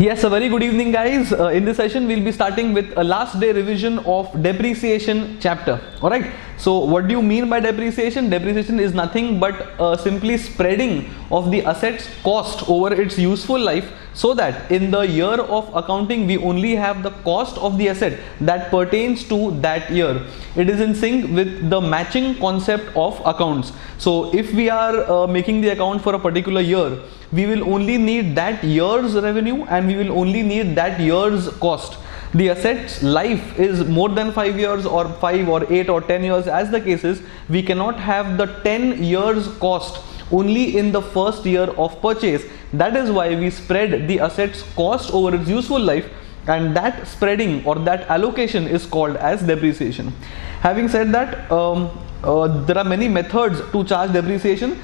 Yes, a very good evening, guys. In this session, we'll be starting with a last day revision of depreciation chapter. All right. So, what do you mean by depreciation? Depreciation is nothing but simply spreading of the asset's cost over its useful life, so that in the year of accounting we only have the cost of the asset that pertains to that year. It is in sync with the matching concept of accounts. So, if we are making the account for a particular year, we will only need that year's revenue and we will only need that year's cost. The asset's life is more than 5 years or 5 or 8 or 10 years, as the case is. We cannot have the 10 years cost only in the first year of purchase. That is why we spread the asset's cost over its useful life, and that spreading or that allocation is called as depreciation. Having said that, there are many methods to charge depreciation.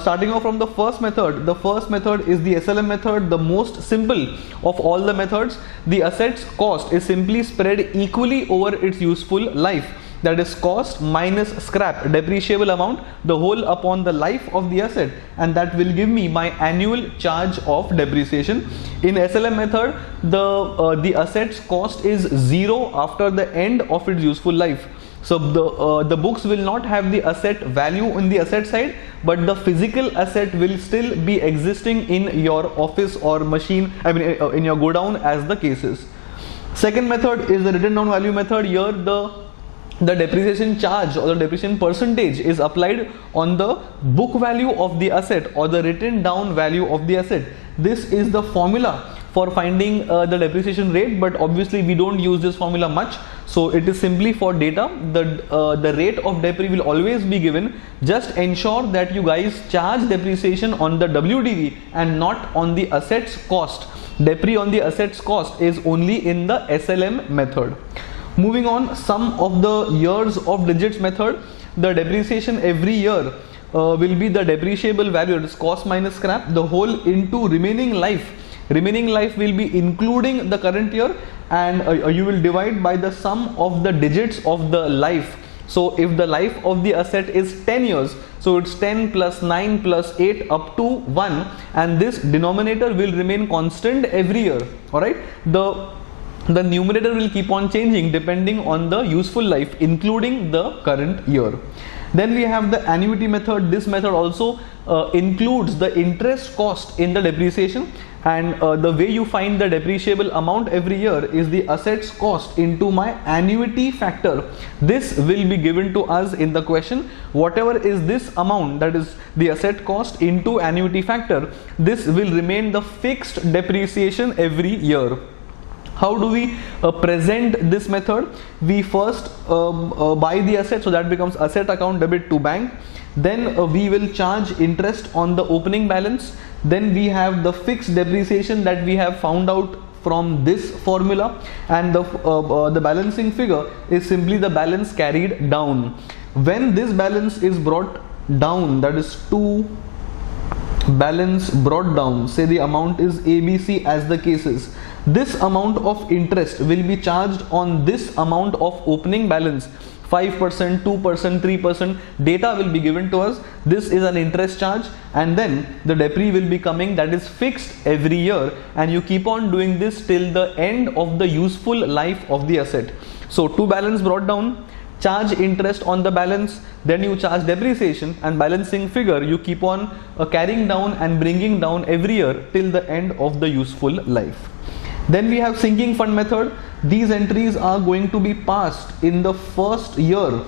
Starting off from the first method. The first method is the SLM method, the most simple of all the methods. The asset's cost is simply spread equally over its useful life. That is cost minus scrap, depreciable amount, the whole upon the life of the asset, and that will give me my annual charge of depreciation. In SLM method, the asset's cost is zero after the end of its useful life. So the books will not have the asset value in the asset side, but the physical asset will still be existing in your office or machine, in your godown, as the case is. Second method is the written down value method. Here the depreciation charge or the depreciation percentage is applied on the book value of the asset or the written down value of the asset. This is the formula for finding the depreciation rate, but obviously we don't use this formula much, so it is simply for data. The rate of depre will always be given. Just ensure that you guys charge depreciation on the WDV and not on the assets cost. Depre on the assets cost is only in the SLM method. Moving on, sum of the years of digits method. The depreciation every year will be the depreciable value, it is cost minus scrap, the whole into remaining life. Remaining life will be including the current year, and you will divide by the sum of the digits of the life. So if the life of the asset is 10 years, so it's 10 plus 9 plus 8 up to 1, and this denominator will remain constant every year. Alright, the numerator will keep on changing depending on the useful life, including the current year. Then we have the annuity method. This method also includes the interest cost in the depreciation, and the way you find the depreciable amount every year is the assets cost into my annuity factor. This will be given to us in the question. Whatever is this amount, that is the asset cost into annuity factor, this will remain the fixed depreciation every year. How do we present this method? We first buy the asset, so that becomes asset account debit to bank. Then we will charge interest on the opening balance. Then we have the fixed depreciation that we have found out from this formula, and the balancing figure is simply the balance carried down. When this balance is brought down, that is to balance brought down, say the amount is ABC as the case is, this amount of interest will be charged on this amount of opening balance. 5%, 2%, 3% data will be given to us. This is an interest charge, and then the depre will be coming, that is fixed every year, and you keep on doing this till the end of the useful life of the asset. So to balance brought down, charge interest on the balance, then you charge depreciation, and balancing figure you keep on carrying down and bringing down every year till the end of the useful life. Then we have sinking fund method. These entries are going to be passed in the first year.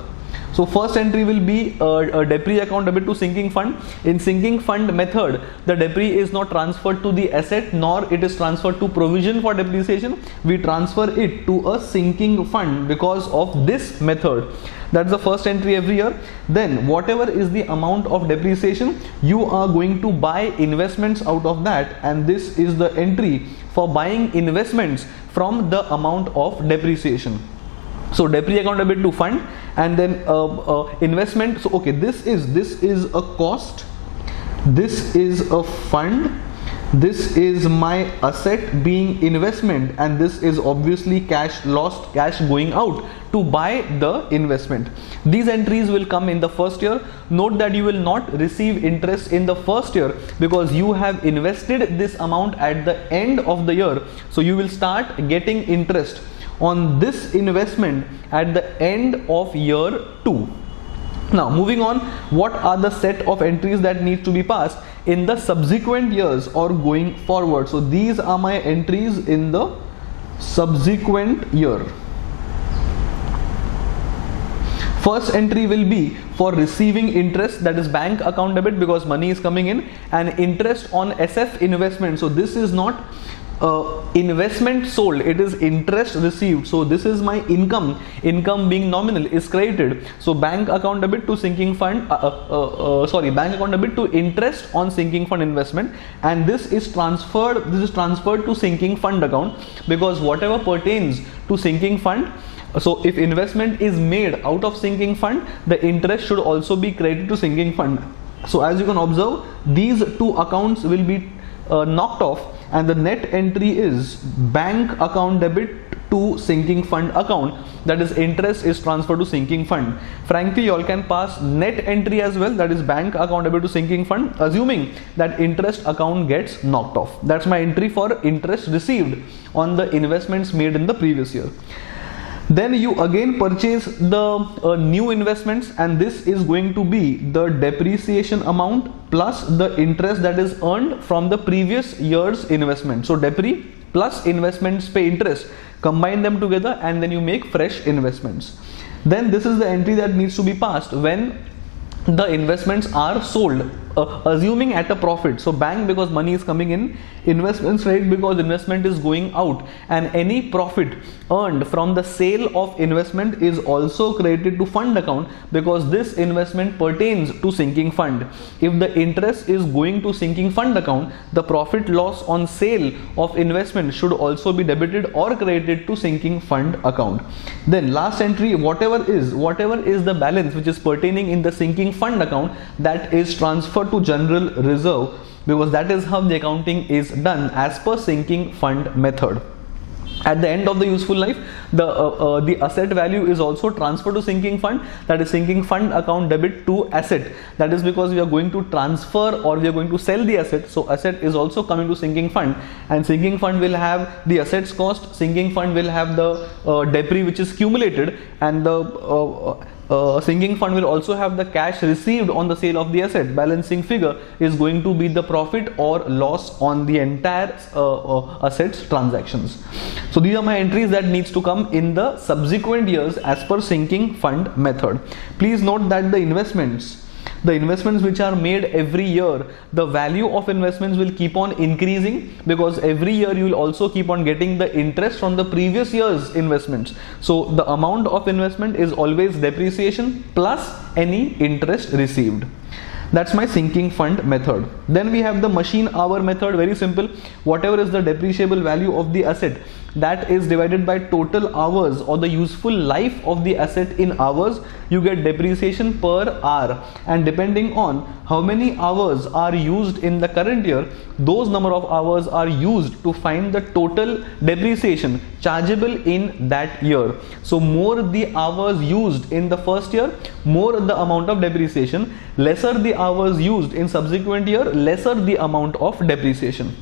So first entry will be a depre account debit to sinking fund. In sinking fund method, the depre is not transferred to the asset, nor it is transferred to provision for depreciation. We transfer it to a sinking fund because of this method. That's the first entry every year. Then whatever is the amount of depreciation, you are going to buy investments out of that, and this is the entry for buying investments from the amount of depreciation. So depre account debit to fund, and then investment. So okay, this is a cost, this is a fund, This is my asset being investment, and this is obviously cash lost, cash going out to buy the investment. These entries will come in the first year. Note that you will not receive interest in the first year because you have invested this amount at the end of the year. So you will start getting interest on this investment at the end of year 2. Now moving on, what are the set of entries that need to be passed in the subsequent years or going forward? So these are my entries in the subsequent year. First entry will be for receiving interest, that is bank account debit because money is coming in, and interest on SF investment. So this is not investment sold, it is interest received. So this is my income being nominal is credited. So bank account debit to sinking fund, bank account debit to interest on sinking fund investment, and this is transferred to sinking fund account because whatever pertains to sinking fund, so if investment is made out of sinking fund, the interest should also be credited to sinking fund. So as you can observe, these two accounts will be knocked off, and the net entry is bank account debit to sinking fund account, that is interest is transferred to sinking fund. Frankly, you all can pass net entry as well, that is bank account debit to sinking fund, assuming that interest account gets knocked off. That's my entry for interest received on the investments made in the previous year. Then you again purchase the new investments, and this is going to be the depreciation amount plus the interest that is earned from the previous year's investment. So depre plus investments pay interest, combine them together and then you make fresh investments. Then this is the entry that needs to be passed when the investments are sold, assuming at a profit. So bank because money is coming in, investments rate because investment is going out, and any profit earned from the sale of investment is also credited to fund account because this investment pertains to sinking fund. If the interest is going to sinking fund account, the profit loss on sale of investment should also be debited or credited to sinking fund account. Then last entry, whatever is the balance which is pertaining in the sinking fund account, that is transferred to general reserve because that is how the accounting is done as per sinking fund method. At the end of the useful life, the asset value is also transferred to sinking fund, that is sinking fund account debit to asset. That is because we are going to transfer or we are going to sell the asset, so asset is also coming to sinking fund, and sinking fund will have the assets cost, sinking fund will have the debris which is accumulated, and the sinking fund will also have the cash received on the sale of the asset. Balancing figure is going to be the profit or loss on the entire assets transactions. So these are my entries that needs to come in the subsequent years as per sinking fund method. Please note that the investments which are made every year, the value of investments will keep on increasing because every year you will also keep on getting the interest from the previous year's investments. So the amount of investment is always depreciation plus any interest received. That's my sinking fund method. Then we have the machine hour method. Very simple. Whatever is the depreciable value of the asset, that is divided by total hours or the useful life of the asset in hours. You get depreciation per hour, and depending on how many hours are used in the current year, those number of hours are used to find the total depreciation chargeable in that year. So more the hours used in the first year, more the amount of depreciation. Lesser the hours used in subsequent year, lesser the amount of depreciation.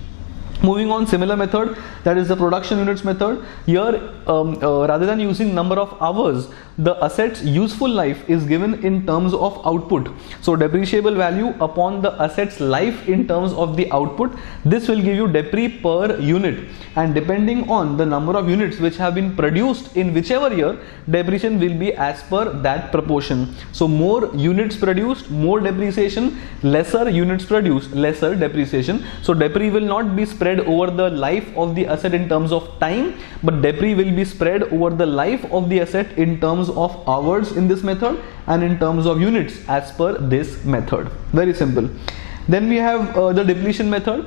Moving on, similar method, that is the production units method. Here rather than using number of hours, the asset's useful life is given in terms of output. So depreciable value upon the asset's life in terms of the output. This will give you depre per unit, and depending on the number of units which have been produced in whichever year, depreciation will be as per that proportion. So more units produced, more depreciation, lesser units produced, lesser depreciation. So depre will not be spread over the life of the asset in terms of time, but depre will be spread over the life of the asset in terms of hours in this method and in terms of units as per this method. Very simple. Then we have the depletion method.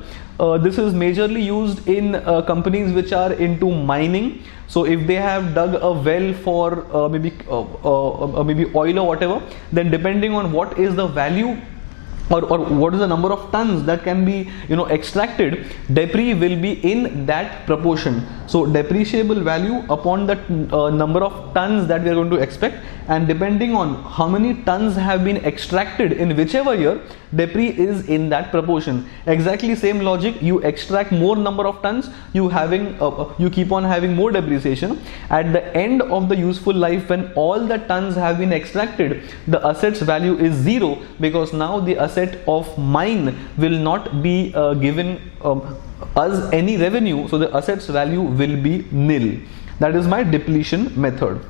This is majorly used in companies which are into mining. So if they have dug a well for maybe oil or whatever, then depending on what is the value or what is the number of tons that can be extracted, debris will be in that proportion. So depreciable value upon the number of tons that we are going to expect, and depending on how many tons have been extracted in whichever year, debris is in that proportion. Exactly same logic, you extract more number of tons, you keep on having more depreciation. At the end of the useful life, when all the tons have been extracted, the asset's value is zero, because now the asset of mine will not be given us any revenue, so the asset's value will be nil. That is my depletion method.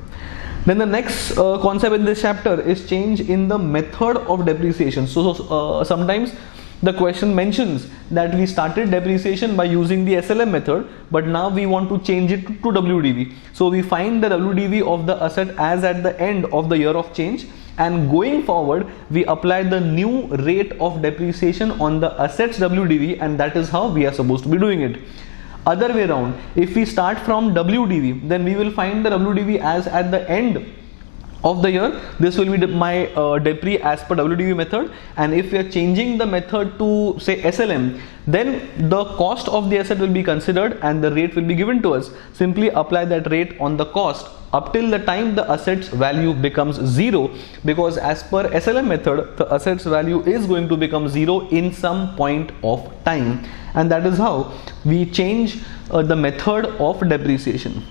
Then the next concept in this chapter is change in the method of depreciation. So sometimes the question mentions that we started depreciation by using the SLM method, but now we want to change it to WDV. So we find the WDV of the asset as at the end of the year of change, and going forward we apply the new rate of depreciation on the assets WDV, and that is how we are supposed to be doing it. Other way around, if we start from WDV, then we will find the WDV as at the end of the year. This will be my depre as per WDV method, and if we are changing the method to say SLM, then the cost of the asset will be considered and the rate will be given to us. Simply apply that rate on the cost up till the time the asset's value becomes zero, because as per SLM method the asset's value is going to become zero in some point of time, and that is how we change the method of depreciation.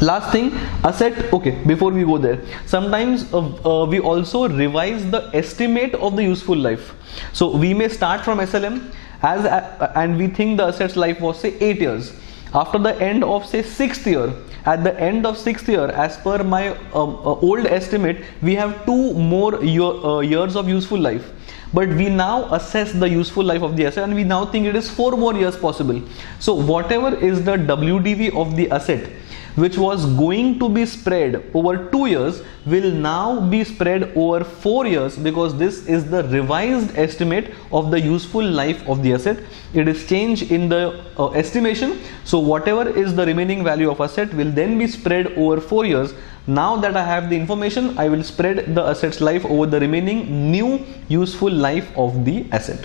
Last thing, asset. Okay, before we go there, sometimes we also revise the estimate of the useful life. So we may start from SLM and we think the asset's life was say 8 years. After the end of say 6th year, at the end of 6th year, as per my old estimate, we have 2 more years of useful life. But we now assess the useful life of the asset and we now think it is 4 more years possible. So whatever is the WDV of the asset, which was going to be spread over 2 years, will now be spread over 4 years, because this is the revised estimate of the useful life of the asset. It is changed in the estimation. So whatever is the remaining value of asset will then be spread over 4 years. Now that I have the information, I will spread the asset's life over the remaining new useful life of the asset.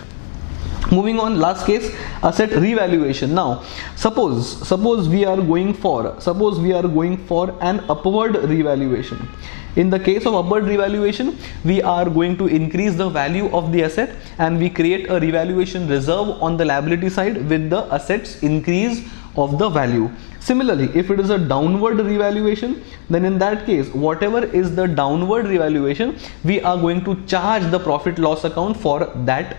Moving on, last case, asset revaluation. Now suppose we are going for an upward revaluation. In the case of upward revaluation, we are going to increase the value of the asset and we create a revaluation reserve on the liability side with the assets increase of the value. Similarly, if it is a downward revaluation, then in that case, whatever is the downward revaluation, we are going to charge the profit loss account for that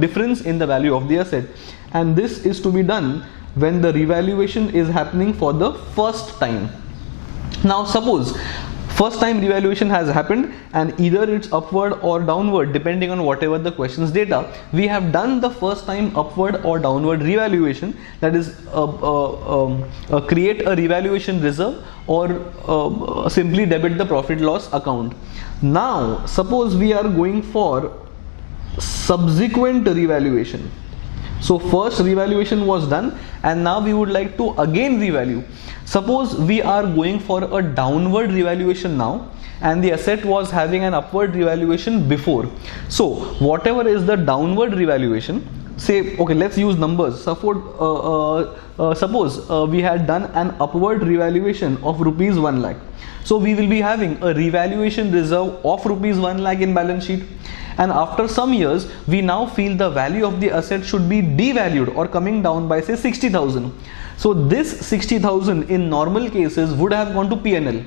difference in the value of the asset. And this is to be done when the revaluation is happening for the first time. Now suppose first time revaluation has happened and either it's upward or downward depending on whatever the question's data. We have done the first time upward or downward revaluation, that is create a revaluation reserve or simply debit the profit loss account. Now suppose we are going for subsequent revaluation. So first revaluation was done and now we would like to again revalue. Suppose we are going for a downward revaluation now and the asset was having an upward revaluation before. So whatever is the downward revaluation, say, okay, let's use numbers. Suppose we had done an upward revaluation of rupees 1 lakh. So we will be having a revaluation reserve of rupees 1 lakh in balance sheet. And after some years, we now feel the value of the asset should be devalued or coming down by say 60,000. So this 60,000 in normal cases would have gone to P&L.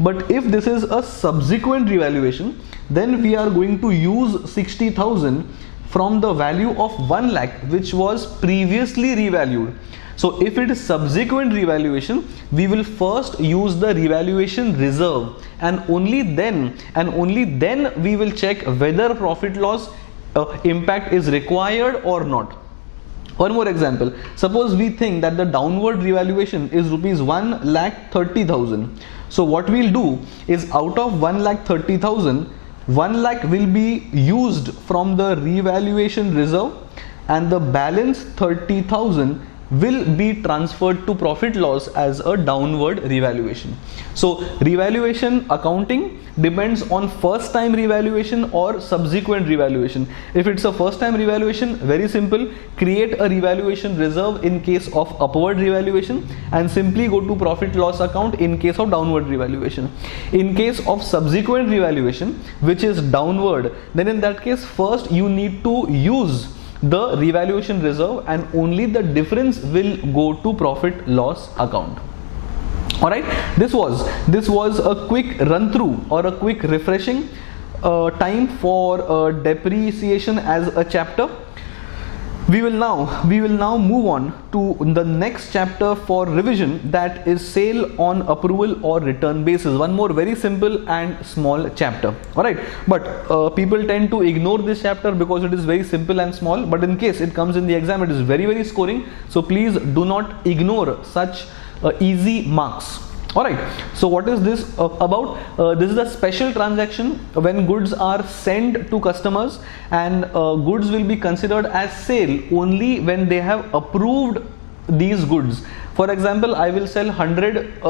But if this is a subsequent revaluation, then we are going to use 60,000 from the value of 1 lakh which was previously revalued. So if it is subsequent revaluation, we will first use the revaluation reserve and only then we will check whether profit loss impact is required or not. One more example. Suppose we think that the downward revaluation is rupees 1,30,000. So what we'll do is out of 1,30,000, 1 lakh will be used from the revaluation reserve and the balance 30,000 will be transferred to profit loss as a downward revaluation. So revaluation accounting depends on first time revaluation or subsequent revaluation. If it's a first time revaluation, very simple, create a revaluation reserve in case of upward revaluation and simply go to profit loss account in case of downward revaluation. In case of subsequent revaluation, which is downward, then in that case first you need to use the revaluation reserve and only the difference will go to profit loss account. Alright, this was a quick run through or a quick refreshing time for depreciation as a chapter. We will now move on to the next chapter for revision, that is sale on approval or return basis. One more very simple and small chapter. Alright, but people tend to ignore this chapter because it is very simple and small, but in case it comes in the exam, it is very scoring. So please do not ignore such easy marks. Alright, so what is this about? This is a special transaction when goods are sent to customers, and goods will be considered as sale only when they have approved these goods. For example, I will sell 100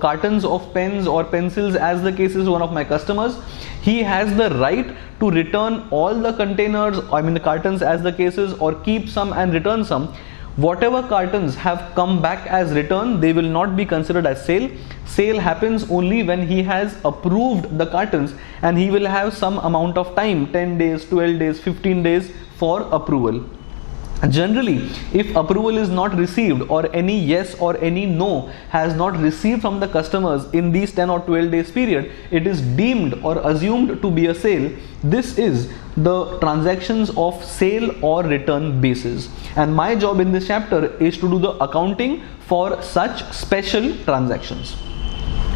cartons of pens or pencils, as the case is one of my customers. He has the right to return all the containers, the cartons as the case is, or keep some and return some. Whatever cartons have come back as return, they will not be considered as sale. Sale happens only when he has approved the cartons, and he will have some amount of time, 10 days, 12 days, 15 days for approval. Generally, if approval is not received, or any yes or any no has not received from the customers in these 10 or 12 days period, it is deemed or assumed to be a sale. This is the transactions of sale or return basis, and my job in this chapter is to do the accounting for such special transactions.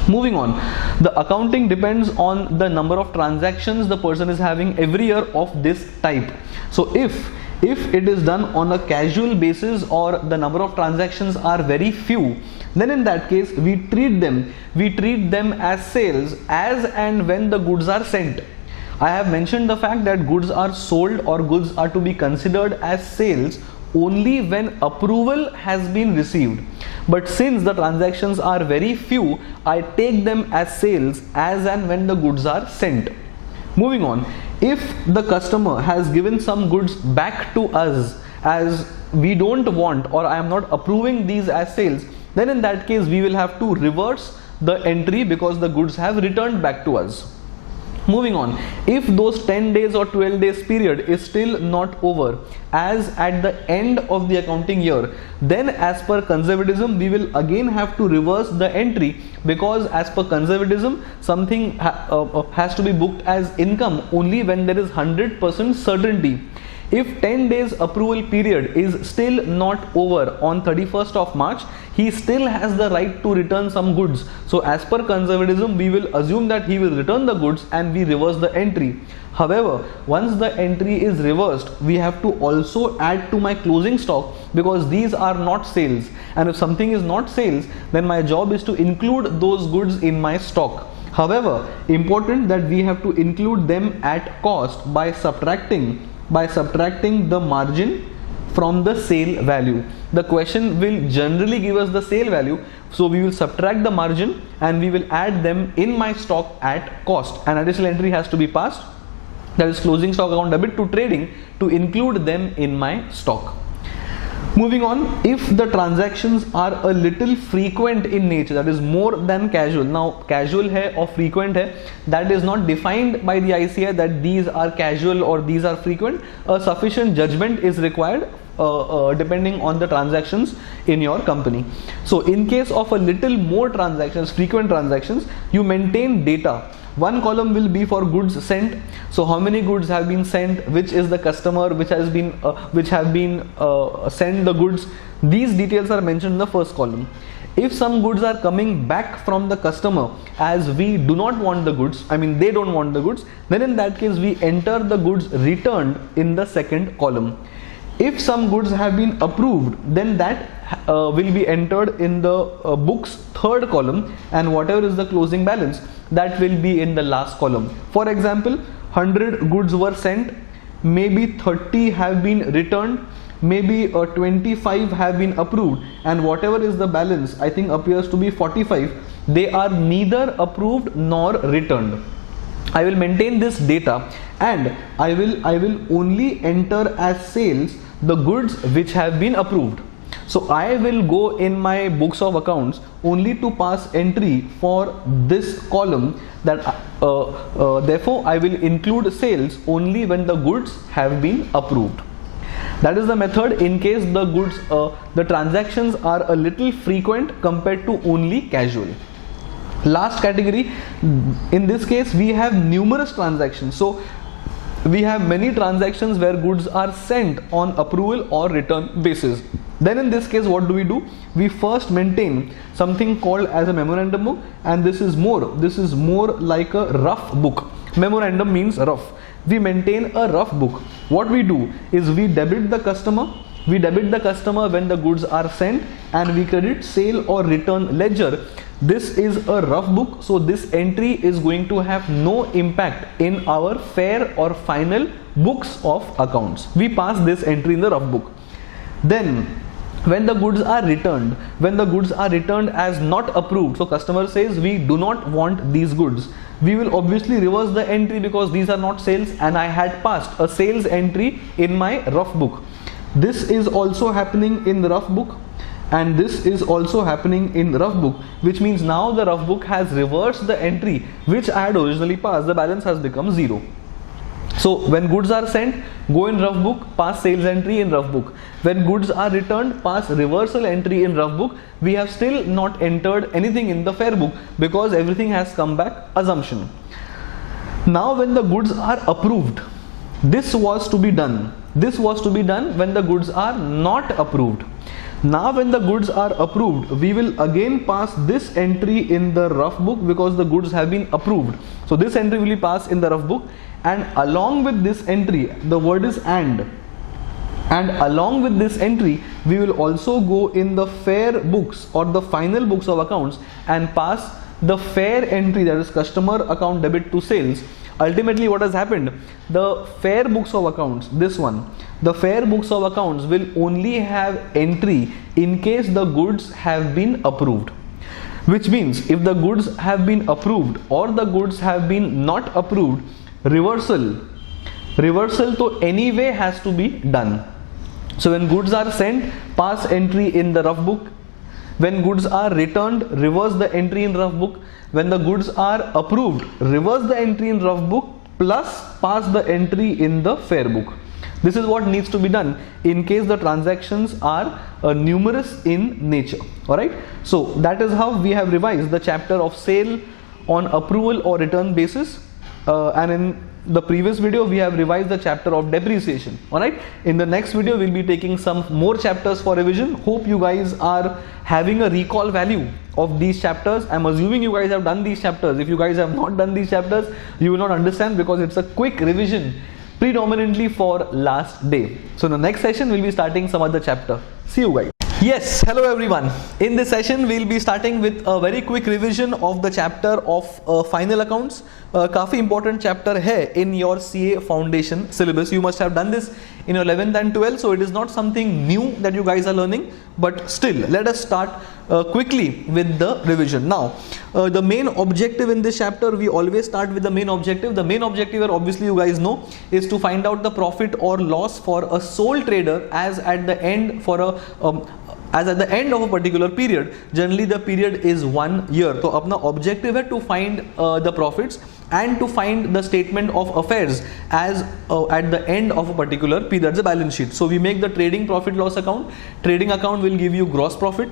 Moving on, the accounting depends on the number of transactions the person is having every year of this type. So if it is done on a casual basis, or the number of transactions are very few, then in that case we treat them as sales as and when the goods are sent. I have mentioned the fact that goods are sold or goods are to be considered as sales only when approval has been received. But since the transactions are very few, I take them as sales as and when the goods are sent. Moving on, if the customer has given some goods back to us as we don't want, or I am not approving these as sales, then in that case we will have to reverse the entry because the goods have returned back to us. Moving on, if those 10 days or 12 days period is still not over, as at the end of the accounting year, then as per conservatism we will again have to reverse the entry, because as per conservatism something has to be booked as income only when there is 100% certainty. If 10 days approval period is still not over on 31st of March, he still has the right to return some goods. So as per conservatism, we will assume that he will return the goods and we reverse the entry. However, once the entry is reversed, we have to also add to my closing stock, because these are not sales. And if something is not sales, then my job is to include those goods in my stock. However, important that we have to include them at cost by subtracting the margin from the sale value. The question will generally give us the sale value, so we will subtract the margin and we will add them in my stock at cost. An additional entry has to be passed, that is closing stock account debit to trading, to include them in my stock. Moving on, if the transactions are a little frequent in nature, that is more than casual. Now casual hai or frequent hai, that is not defined by the ICAI that these are casual or these are frequent. A sufficient judgment is required depending on the transactions in your company. So in case of a little more transactions, frequent transactions, you maintain data. One column will be for goods sent. So how many goods have been sent, which is the customer which have been sent the goods. These details are mentioned in the first column. If some goods are coming back from the customer as we do not want the goods, they don't want the goods, then in that case we enter the goods returned in the second column. If some goods have been approved, then that will be entered in the books third column, and whatever is the closing balance, that will be in the last column. For example, 100 goods were sent, maybe 30 have been returned, maybe 25 have been approved, and whatever is the balance, I think appears to be 45, they are neither approved nor returned. I will maintain this data, and I will only enter as sales the goods which have been approved. So I will go in my books of accounts only to pass entry for this column, that therefore I will include sales only when the goods have been approved. That is the method in case the goods, the transactions are a little frequent compared to only casual. Last category, in this case we have numerous transactions. So we have many transactions where goods are sent on approval or return basis. Then in this case, what do? We first maintain something called as a memorandum book, and this is more like a rough book. Memorandum means rough. We maintain a rough book. What we do is we debit the customer. We debit the customer when the goods are sent, and we credit sale or return ledger. This is a rough book, so this entry is going to have no impact in our fair or final books of accounts. We pass this entry in the rough book. Then when the goods are returned, as not approved, so customer says we do not want these goods, we will obviously reverse the entry because these are not sales and I had passed a sales entry in my rough book. This is also happening in the rough book, and this is also happening in the rough book, which means now the rough book has reversed the entry which I had originally passed. The balance has become 0. So when goods are sent, go in rough book, pass sales entry in rough book. When goods are returned, pass reversal entry in rough book. We have still not entered anything in the fair book because everything has come back assumption. Now when the goods are approved, this was to be done when the goods are not approved. Now when the goods are approved, we will again pass this entry in the rough book because the goods have been approved. So this entry will be passed in the rough book, and along with this entry, the word is and along with this entry, we will also go in the fair books or the final books of accounts and pass the fair entry, that is customer account debit to sales. Ultimately what has happened, the fair books of accounts, the fair books of accounts will only have entry in case the goods have been approved. Which means if the goods have been approved or the goods have been not approved, reversal to anyway has to be done. So when goods are sent, pass entry in the rough book. When goods are returned, reverse the entry in rough book. When the goods are approved, reverse the entry in rough book plus pass the entry in the fair book. This is what needs to be done in case the transactions are numerous in nature. Alright, so that is how we have revised the chapter of sale on approval or return basis, and in the previous video we have revised the chapter of depreciation. Alright, in the next video we'll be taking some more chapters for revision. Hope you guys are having a recall value of these chapters. I'm assuming you guys have done these chapters. If you guys have not done these chapters, you will not understand because it's a quick revision predominantly for last day. So in the next session we'll be starting some other chapter. See you guys. Yes, hello everyone. In this session we'll be starting with a very quick revision of the chapter of final accounts. काफ़ी important chapter है in your CA foundation syllabus. You must have done this in your 11th and 12th, so it is not something new that you guys are learning, but still let us start quickly with the revision. Now the main objective in this chapter, we always start with the main objective. The main objective here, obviously you guys know, is to find out the profit or loss for a sole trader as at the end of a particular period. Generally the period is 1 year. So अपना objective है to find the profits and to find the statement of affairs as at the end of a particular period. That's the balance sheet. So we make the trading profit loss account. Trading account will give you gross profit.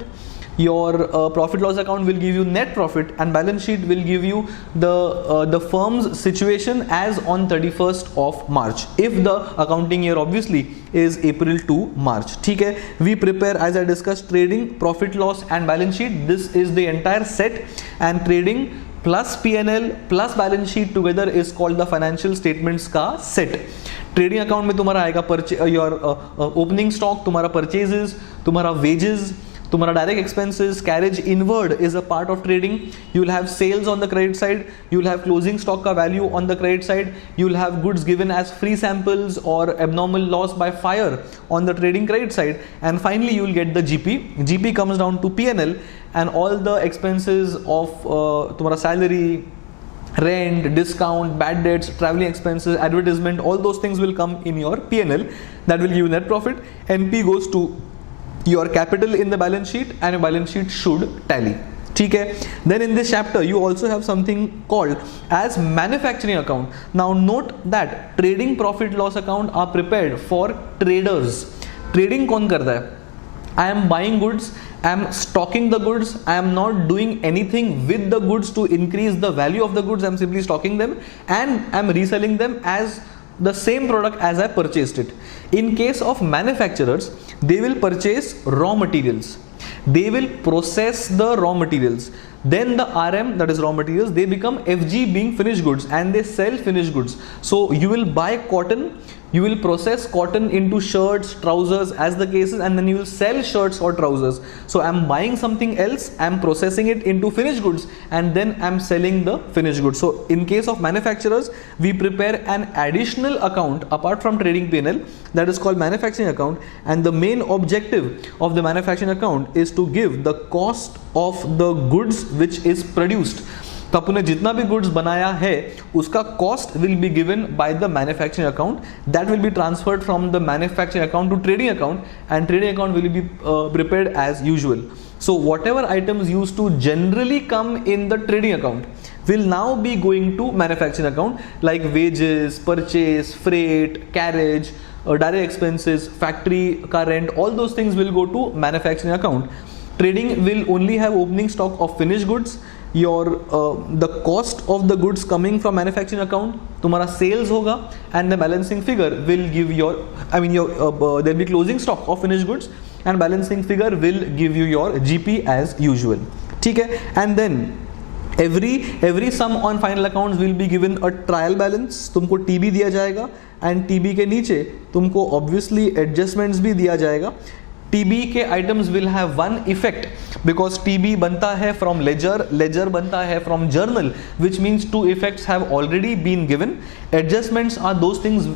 Your profit loss account will give you net profit, and balance sheet will give you the firm's situation as on 31st of March, if the accounting year obviously is April to March. ठीक है, we prepare, as I discussed, trading, profit loss and balance sheet. This is the entire set, and trading plus P&L plus balance sheet together is called the financial statements का set. Trading account में तुम्हारा आएगा your opening stock, तुम्हारा purchases, तुम्हारा wages, तुम्हारा direct expenses, carriage inward is a part of trading, you will have sales on the credit side, you will have closing stock का value on the credit side, you will have goods given as free samples और abnormal loss by fire on the trading credit side, and finally you will get the GP. GP comes down to P&L and all the expenses of तुम्हारा salary, rent, discount, bad debts, traveling expenses, advertisement, all those things will come in your P&L. That will give you net profit. NP goes to your capital in the balance sheet and your balance sheet should tally. ठीक है. Then in this chapter you also have something called as manufacturing account. Now note that trading profit loss account are prepared for traders. Trading कौन करता है? I am buying goods, I am stocking the goods, I am not doing anything with the goods to increase the value of the goods, I am simply stocking them and I am reselling them as the same product as I purchased it. In case of manufacturers, they will purchase raw materials. They will process the raw materials, then the RM, that is raw materials, they become FG being finished goods and they sell finished goods. So you will buy cotton, you will process cotton into shirts, trousers as the cases, and then you will sell shirts or trousers. So I am buying something else, I am processing it into finished goods and then I am selling the finished goods. So in case of manufacturers, we prepare an additional account apart from trading P&L that is called manufacturing account, and the main objective of the manufacturing account is to give the cost of the goods which is produced. तो आपने जितना भी goods बनाया है उसका cost will be given by the manufacturing account, that will be transferred from the manufacturing account to trading account and trading account will be prepared as usual. So whatever items used to generally come in the trading account will now be going to manufacturing account, like wages, purchase, freight, carriage, direct expenses, factory car rent, all those things will go to manufacturing account. Trading will only have opening stock of finished goods. Your the cost of the goods coming from manufacturing account तुम्हारा sales होगा and the balancing figure will give your, I mean your there will be closing stock of finished goods and balancing figure will give you your GP as usual. ठीक है. And then every sum on final accounts will be given a trial balance. तुमको TB दिया जाएगा and TB के नीचे तुमको obviously adjustments भी दिया जाएगा. TB के items will have one effect because TB बनता है फ्रॉम लेजर, लेजर बनता है from journal, which means two effects have already been given. Adjustments are those things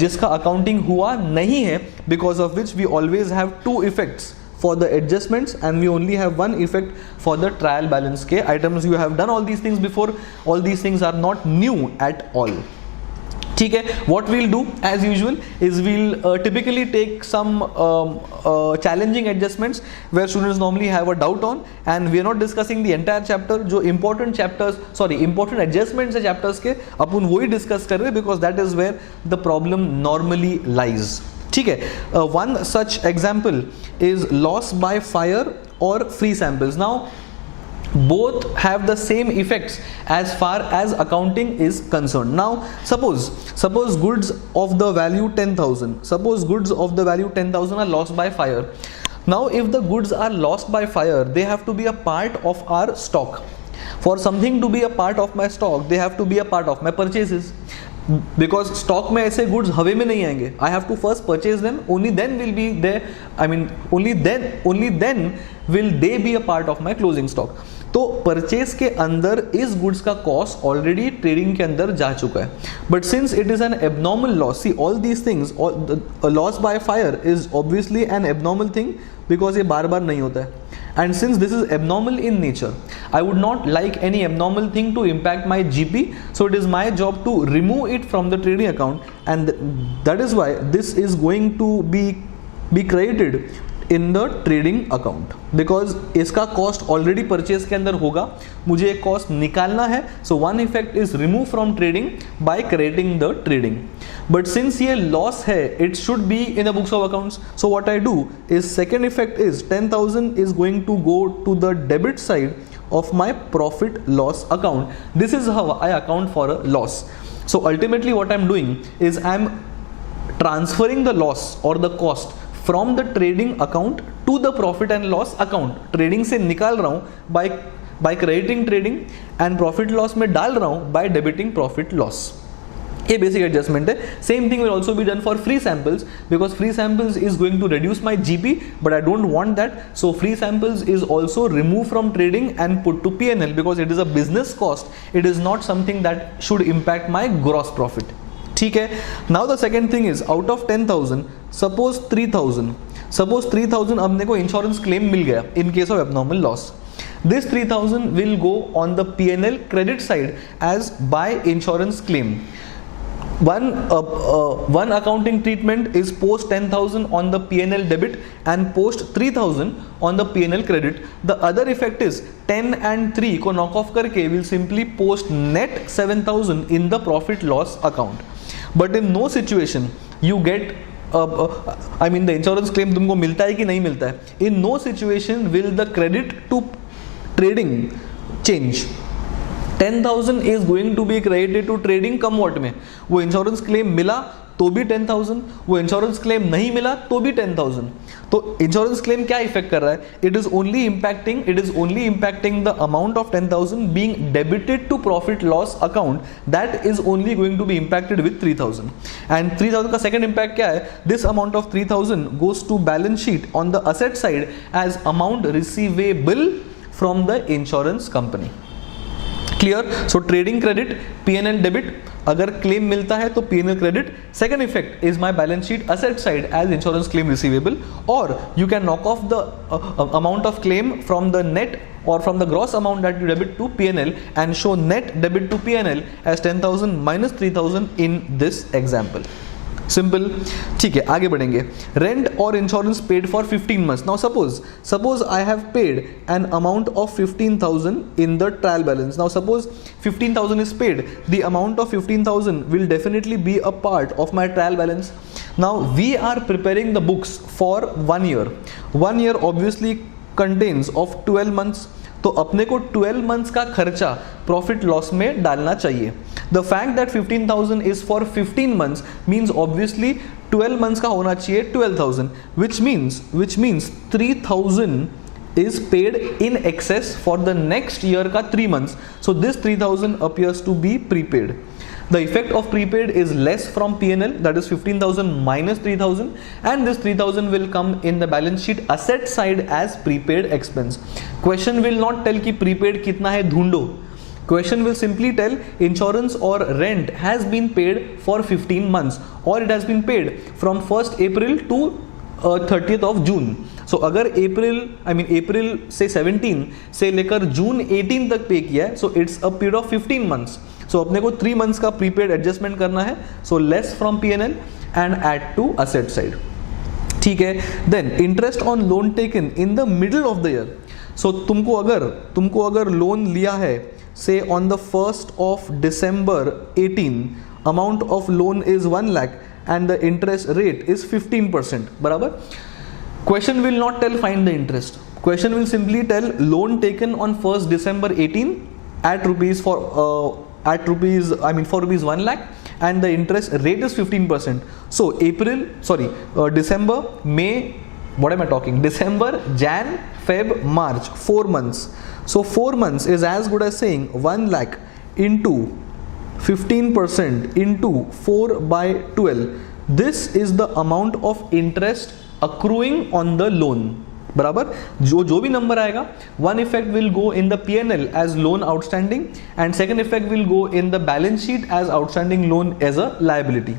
जिसका अकाउंटिंग हुआ नहीं है, because of which we always have two effects for the adjustments and we only have one effect for the trial balance के items. You have done all these things before, all these things are not new at all. ठीक है. What we'll do as usual is we'll typically take some challenging adjustments where students normally have a doubt on, and we are not discussing the entire chapter. जो important chapters, sorry, important adjustments है chapters के, अपन वही discuss कर रहे हैं because that is where the problem normally lies. ठीक है. One such example is loss by fire or free samples. Now both have the same effects as far as accounting is concerned. Now suppose goods of the value 10,000, suppose goods of the value 10,000 are lost by fire. Now if the goods are lost by fire, they have to be a part of our stock. For something to be a part of my stock, they have to be a part of my purchases. Because stock में ऐसे goods हवे में नहीं आएंगे. I have to first purchase them, only then will be there, I mean only then will they be a part of my closing stock. तो purchase के अंदर इस गुड्स का कॉस्ट ऑलरेडी ट्रेडिंग के अंदर जा चुका है. But since it is an abnormal loss, see all these things, loss by fire is obviously an abnormal thing because ये बार बार नहीं होता है. And since this is abnormal in nature, I would not like any abnormal thing to impact my GP, so it is my job to remove it from the trading account, and that is why this is going to be credited in the trading account, because इसका cost already purchase के अंदर होगा, मुझे एक cost निकालना है, so one effect is remove from trading by crediting the trading. But since ये loss है, it should be in the books of accounts. So what I do is second effect is 10,000 is going to go to the debit side of my profit loss account. This is how I account for a loss. So ultimately what I'm doing is I'm transferring the loss or the cost from the trading account to the profit and loss account. Trading से निकाल रहा हूँ by crediting trading, and profit loss में डाल रहा हूँ by debiting profit loss. ये basic adjustment है. Same thing will also be done for free samples, because free samples is going to reduce my GP, but I don't want that. So free samples is also remove from trading and put to P&L, because it is a business cost, it is not something that should impact my gross profit. ठीक है. Now the second thing is out of 10,000 suppose 3,000 अपने को insurance claim मिल गया in case of abnormal loss. This 3,000 will go on the P&L credit side as by insurance claim. One accounting treatment is post 10,000 on the P&L debit and post 3,000 on the P&L credit. The other effect is 10 and 3 को knock off करके will simply post net 7,000 in the profit loss account. But in no situation you get I mean the insurance claim तुमको मिलता है कि नहीं मिलता है. In no situation will the credit to trading change. 10,000 is going to be credited to trading come what में. वो insurance claim मिला तो भी 10,000, वो इंश्योरेंस क्लेम नहीं मिला तो भी 10,000. तो इंश्योरेंस क्लेम क्या इफेक्ट कर रहा है? It is only impacting the amount of 10,000 being debited to profit loss account, that is only going to be impacted with 3,000. And 3,000 का सेकंड इम्पैक्ट क्या है? This amount of 3,000 goes to balance sheet on the asset side as amount receivable from the insurance company. Clear? So trading credit, P&L debit, अगर claim मिलता है तो P&L credit. Second effect is my balance sheet asset side as insurance claim receivable, or you can knock off the amount of claim from the net or from the gross amount that you debit to P&L and show net debit to P&L as 10,000 minus 3,000 in this example. Simple. ठीक है, आगे बढ़ेंगे. Rent और insurance paid for 15 months. Now suppose I have paid an amount of 15,000 in the trial balance. Now suppose 15,000 is paid, the amount of 15,000 will definitely be a part of my trial balance. Now we are preparing the books for 1 year. 1 year obviously contains of 12 months. तो अपने को 12 months का खर्चा profit loss में डालना चाहिए. The fact that 15,000 is for 15 months means obviously 12 months का होना चाहिए 12,000, which means 3,000 is paid in excess for the next year का 3 months. So this 3,000 appears to be prepaid. The effect of prepaid is less from P&L, that is 15,000 minus 3,000, and this 3,000 will come in the balance sheet asset side as prepaid expense. Question will not tell कि prepaid कितना है ढूंढो. Question will simply tell insurance or rent has been paid for 15 months or it has been paid from 1st April to 30th of June. So अगर April से 17 से लेकर June 18 तक पे किया है, so it's a period of 15 months. So अपने को 3 months का प्रीपेड एडजस्टमेंट करना है. So less from P&L and add to asset side. ठीक है. Then interest on loan taken in the middle of the year. So तुमको अगर loan लिया है say on the 1st of December 18, amount of loan is 1 lakh and the interest rate is 15%. बराबर. Question will not tell find the interest. Question will simply tell loan taken on 1st December 18 at rupees 1 lakh and the interest rate is 15%. So December, May, what am I talking? December, Jan, Feb, March, 4 months. So 4 months is as good as saying 1 lakh into 15% into 4 by 12. This is the amount of interest accruing on the loan. बराबर. जो भी number आएगा, one effect will go in the P&L as loan outstanding and second effect will go in the balance sheet as outstanding loan as a liability.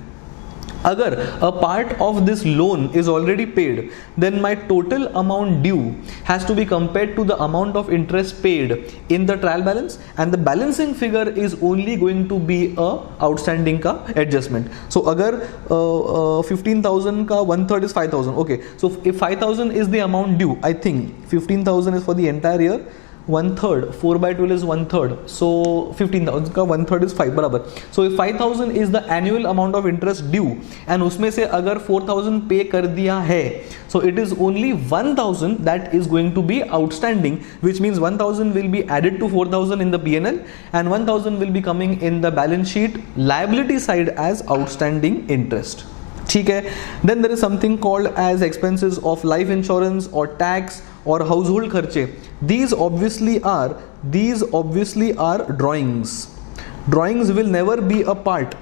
अगर a part of this loan is already paid, then my total amount due has to be compared to the amount of interest paid in the trial balance and the balancing figure is only going to be a outstanding का adjustment. So अगर 15,000 का 1/3 is 5,000. Okay, so if 5,000 is the amount due, I think 15,000 is for the entire year. 1/3, 4 by 12 is 1/3, so 15,000 का 1/3 is 5 बराबर. So if 5,000 is the annual amount of interest due and उसमें से अगर 4,000 पे कर दिया है, so it is only 1,000 that is going to be outstanding, which means 1,000 will be added to 4,000 in the P&L and 1,000 will be coming in the balance sheet liability side as outstanding interest. ठीक है. Then there is something called as expenses of life insurance or tax or household खर्चे. These obviously are drawings. Drawings will never be a part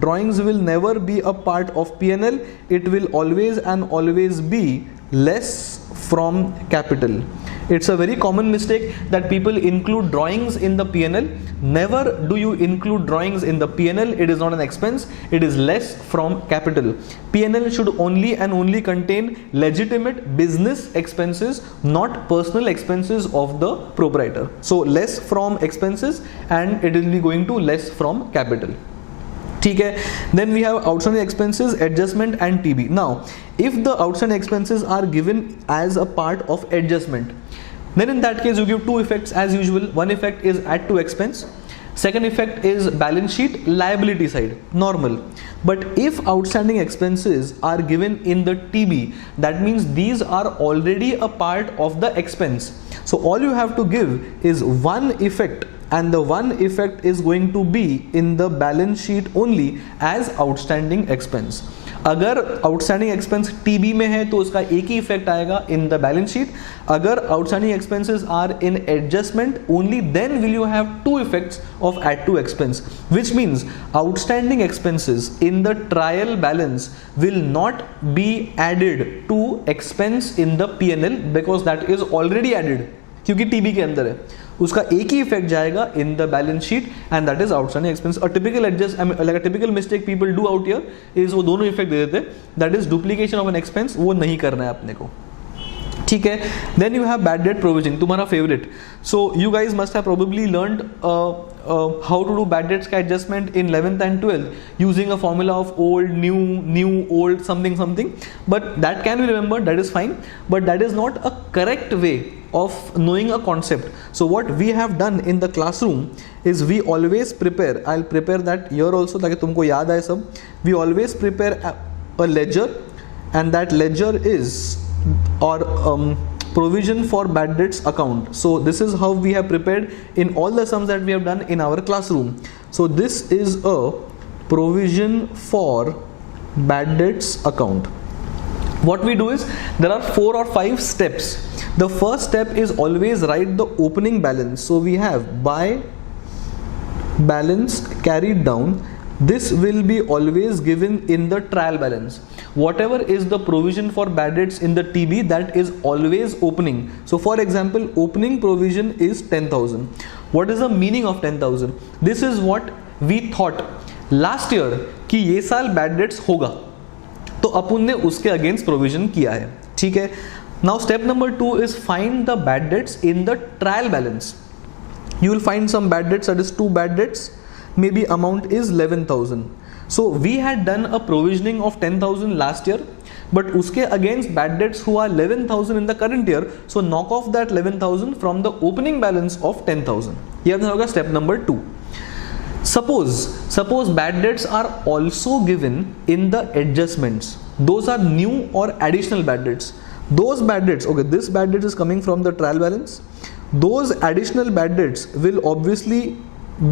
drawings will never be a part of P&L. It will always and always be less from capital. It's a very common mistake that people include drawings in the P&L. Never do you include drawings in the P&L. It is not an expense. It is less from capital. P&L should only and only contain legitimate business expenses, not personal expenses of the proprietor. So less from expenses, and it will be going to less from capital. ठीक है. Then we have outstanding expenses, adjustment and TB. Now, if the outstanding expenses are given as a part of adjustment, then in that case you give two effects as usual. One effect is add to expense. Second effect is balance sheet liability side, normal. But if outstanding expenses are given in the TB, that means these are already a part of the expense. So all you have to give is one effect, and the one effect is going to be in the balance sheet only as outstanding expense. अगर outstanding expense TB में है तो उसका एक ही effect आएगा in the balance sheet. अगर outstanding expenses are in adjustment, only then will you have two effects of add to expense, which means outstanding expenses in the trial balance will not be added to expense in the P&L because that is already added, क्योंकि TB के अंदर है. उसका एक ही effect जाएगा in the balance sheet, and that is outstanding expense. A typical like a typical mistake people do out here is वो दोनों इफेक्ट दे देते, that is duplication of an expense. वो नहीं करना है अपने को, ठीक है. Then you have bad debt provisioning, तुम्हारा favourite. So you guys must have probably learned how to do bad debts ka adjustment in 11th and 12th using a formula of old, new, old, something. But that can be remembered, that is fine. But that is not a correct way of knowing a concept. So what we have done in the classroom is we always prepare, I'll prepare that here also ताकि तुमको याद आए सब. We always prepare a ledger, and that ledger is or provision for bad debts account. So this is how we have prepared in all the sums that we have done in our classroom. So this is a provision for bad debts account. What we do is there are 4 or 5 steps. The first step is always write the opening balance. So we have by balance carried down. This will be always given in the trial balance. Whatever is the provision for bad debts in the TB, that is always opening. So for example, opening provision is 10,000. What is the meaning of 10,000? This is what we thought last year कि ये साल bad debts होगा, तो अपन ने उसके against provision किया है, ठीक है. Now step number 2 is find the bad debts in the trial balance. You will find some bad debts, that is 2 bad debts. Maybe amount is 11,000. So we had done a provisioning of 10,000 last year, but uske against bad debts who are 11,000 in the current year. So knock off that 11,000 from the opening balance of 10,000. Here hoga step number 2. Suppose bad debts are also given in the adjustments. Those are new or additional bad debts. Those bad debts, okay, this bad debt is coming from the trial balance. Those additional bad debts will obviously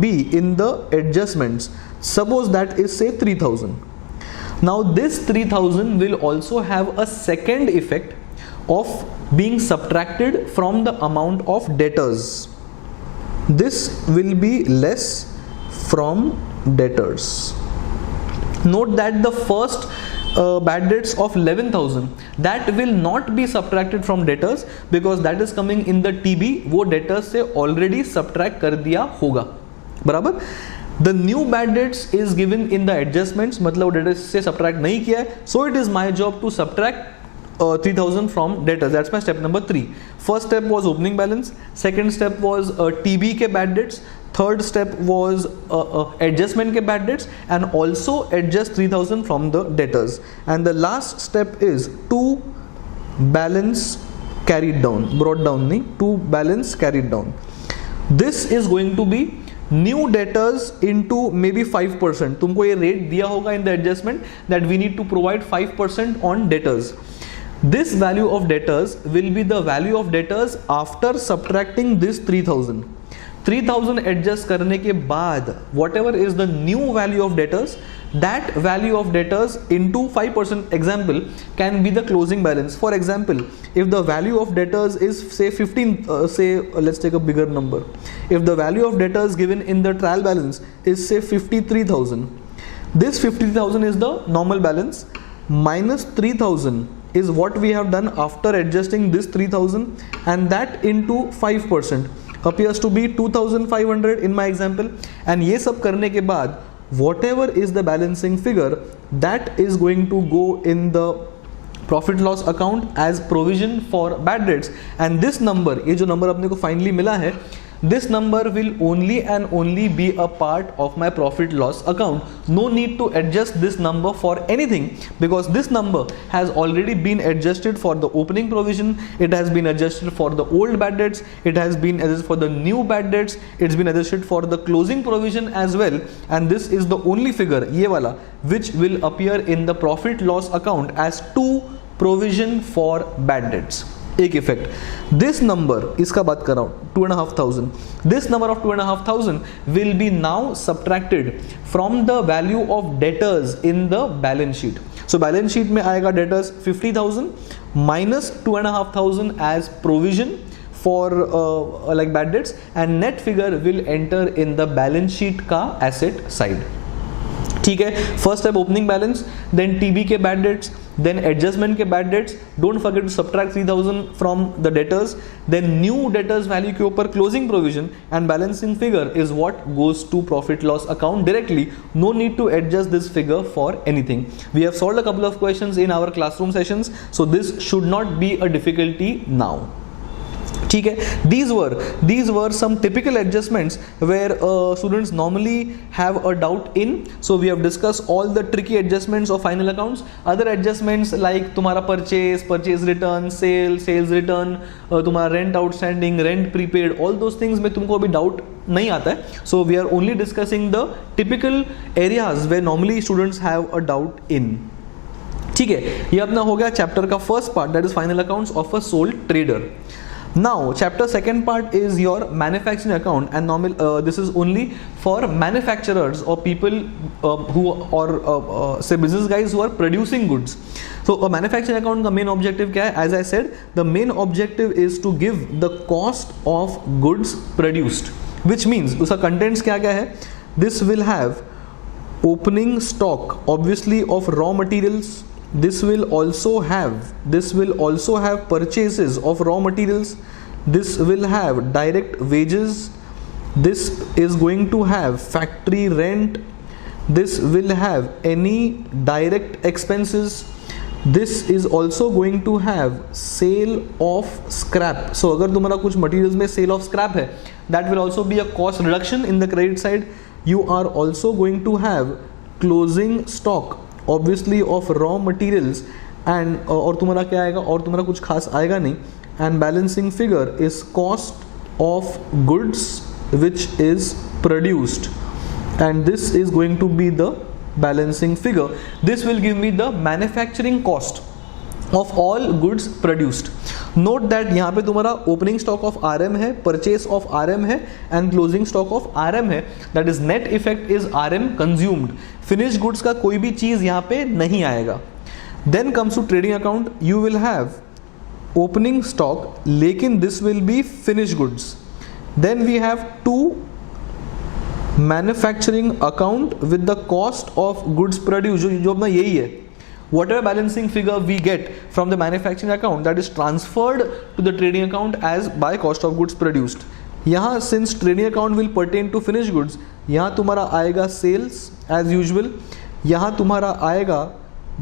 be in the adjustments. Suppose that is say 3,000. Now this 3,000 will also have a second effect of being subtracted from the amount of debtors. This will be less from debtors. Note that the first bad debts of 11,000, that will not be subtracted from debtors because that is coming in the TB. वो debtors से already subtract कर दिया होगा, बराबर. The new bad debts is given in the adjustments, मतलब debtors से subtract नहीं किया है. So it is my job to subtract 3,000 from debtors. That's my step number 3. First step was opening balance. Second step was TB के bad debts. Third step was adjustment के bad debts, and also adjust 3,000 from the debtors. And the last step is to balance carried down, brought down नहीं, to balance carried down. This is going to be new debtors into maybe 5%. तुमको ये rate दिया होगा in the adjustment that we need to provide 5% on debtors. This value of debtors will be the value of debtors after subtracting this 3,000. 3,000 adjust करने के बाद whatever is the new value of debtors, that value of debtors into 5% example can be the closing balance. For example, if the value of debtors is say 15, let's take a bigger number. If the value of debtors given in the trial balance is say 53,000, This 53,000 is the normal balance, minus 3,000 is what we have done after adjusting this 3,000, and that into 5% appears to be 2,500 in my example. And ये सब करने के बाद whatever is the balancing figure, that is going to go in the profit loss account as provision for bad debts. And this number, ये जो number अपने को finally मिला है, this number will only and only be a part of my profit loss account. No need to adjust this number for anything, because this number has already been adjusted for the opening provision, it has been adjusted for the old bad debts, it has been adjusted for the new bad debts, it's been adjusted for the closing provision as well, and this is the only figure, ये वाला, which will appear in the profit loss account as to provision for bad debts. एक effect, this number, इसका बात कर रहा हूं 2,500, this number of 2,500 will be now subtracted from the value of debtors in the balance sheet. So balance sheet में आएगा debtors 50,000 minus 2,500 as provision for like bad debts, and net figure will enter in the balance sheet का asset side. ठीक है, first step opening balance, then TB के bad debts, then adjustment के bad debts, don't forget to subtract 3,000 from the debtors, then new debtors value के ऊपर closing provision, and balancing figure is what goes to profit loss account directly. No need to adjust this figure for anything. We have solved a couple of questions in our classroom sessions, so this should not be a difficulty now. ठीक है, these were some typical adjustments where students normally have a doubt in. So we have discussed all the tricky adjustments of final accounts. Other adjustments like तुम्हारा purchase return, sales return, तुम्हारा rent outstanding, rent prepaid, all those things में तुमको अभी doubt नहीं आता है. So we are only discussing the typical areas where normally students have a doubt in. ठीक है, ये अपना हो गया चैप्टर का first part, that is final accounts of a sole trader. Now chapter second part is your manufacturing account, and normal this is only for manufacturers or people who or say business guys who are producing goods. So a manufacturing account का main objective क्या है? As I said, the main objective is to give the cost of goods produced, which means उसका contents क्या क्या है? This will have opening stock obviously of raw materials. This will also have purchases of raw materials. This will have direct wages. This is going to have factory rent. This will have any direct expenses. This is also going to have sale of scrap. So अगर तुम्हारा कुछ materials में sale of scrap है, that will also be a cost reduction in the credit side. You are also going to have closing stock obviously of raw materials, and और तुम्हारा क्या आएगा, और तुम्हारा कुछ खास आएगा नहीं, and balancing figure is cost of goods which is produced, and this is going to be the balancing figure. This will give me the manufacturing cost of all goods produced. Note that यहाँ पे तुम्हारा opening stock of RM है, purchase of RM है, and closing stock of RM है. That is net effect is RM consumed. Finished goods का कोई भी चीज़ यहाँ पे नहीं आएगा. Then comes to trading account. You will have opening stock, लेकिन this will be finished goods. Then we have two manufacturing account with the cost of goods produced. जो अपना यही है. Whatever balancing figure we get from the manufacturing account, that is transferred to the trading account as by cost of goods produced. यहाँ since trading account will pertain to finished goods, यहाँ तुम्हारा आएगा sales as usual, यहाँ तुम्हारा आएगा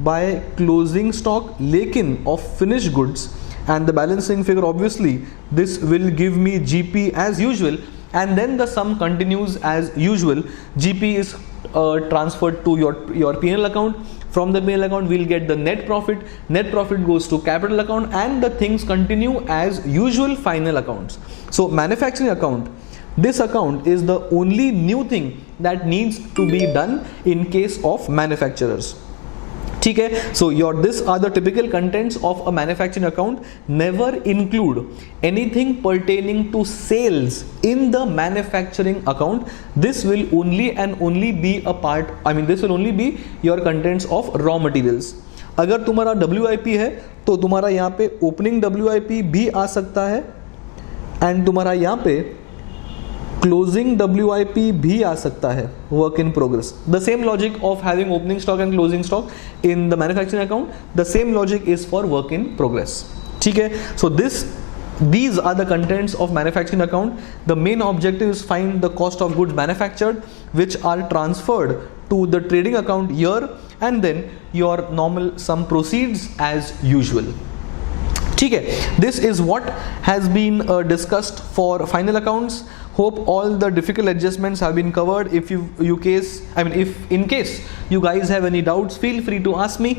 by closing stock लेकिन of finished goods, and the balancing figure obviously this will give me GP as usual, and then the sum continues as usual. GP is transferred to your P&L account. From the P&L account we'll get the net profit. Net profit goes to capital account, and the things continue as usual final accounts. So manufacturing account, this account is the only new thing that needs to be done in case of manufacturers. ठीक है, so these are the typical contents of a manufacturing account. Never include anything pertaining to sales in the manufacturing account. This will only and only be a part, this will only be your contents of raw materials. अगर तुम्हारा WIP है तो तुम्हारा यहाँ पे opening WIP भी आ सकता है, and तुम्हारा यहाँ पे क्लोजिंग WIP भी आ सकता है, work in progress. The same logic of having opening stock and closing stock in the manufacturing account, the same logic is for work in progress. ठीक है. सो these are the contents of manufacturing account. The main objective is find the cost of goods manufactured which are transferred to the trading account here, and then your normal sum proceeds as usual. ठीक है. This is what has been discussed for final accounts. Hope all the difficult adjustments have been covered. If if in case you guys have any doubts, feel free to ask me.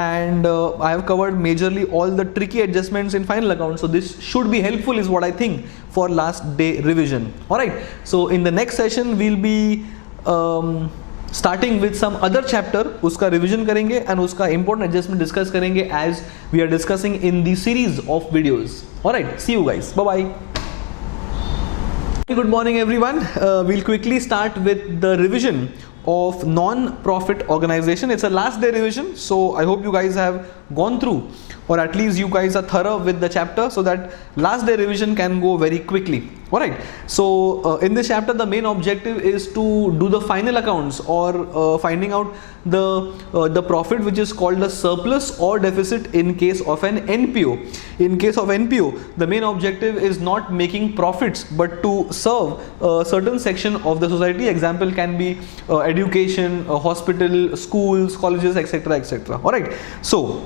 And I have covered majorly all the tricky adjustments in final account. So this should be helpful, is what I think, for last day revision. All right. So in the next session we'll be starting with some other chapter. उसका revision करेंगे and उसका important adjustment discuss करेंगे as we are discussing in the series of videos. All right. See you guys. Bye bye. Good morning everyone. We'll quickly start with the revision of non-profit organization. It's a last day revision, so I hope you guys have gone through, or at least you guys are thorough with the chapter, so that last day revision can go very quickly. Alright, so in this chapter the main objective is to do the final accounts, or finding out the profit which is called the surplus or deficit in case of an NPO. In case of NPO, the main objective is not making profits but to serve a certain section of the society. Example can be education, hospital, schools, colleges, etc., etc. Alright, so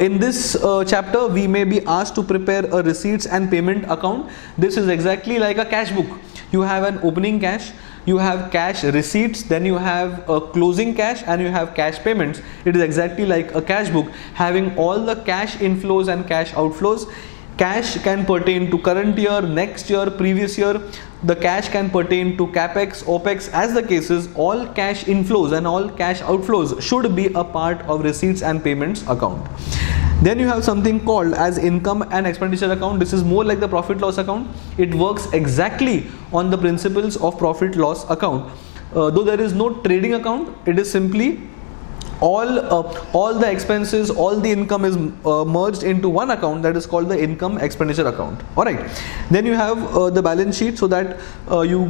in this chapter we may be asked to prepare a receipts and payment account. This is exactly like a cash book. You have an opening cash, you have cash receipts, then you have a closing cash, and you have cash payments. It is exactly like a cash book, having all the cash inflows and cash outflows. Cash can pertain to current year, next year, previous year. The cash can pertain to capex, opex, as the case is. All cash inflows and all cash outflows should be a part of receipts and payments account. Then you have something called as income and expenditure account. This is more like the profit loss account. It works exactly on the principles of profit loss account. Though there is no trading account, it is simply all the expenses, all the income is merged into one account, that is called the income expenditure account. All right. Then you have the balance sheet, so that you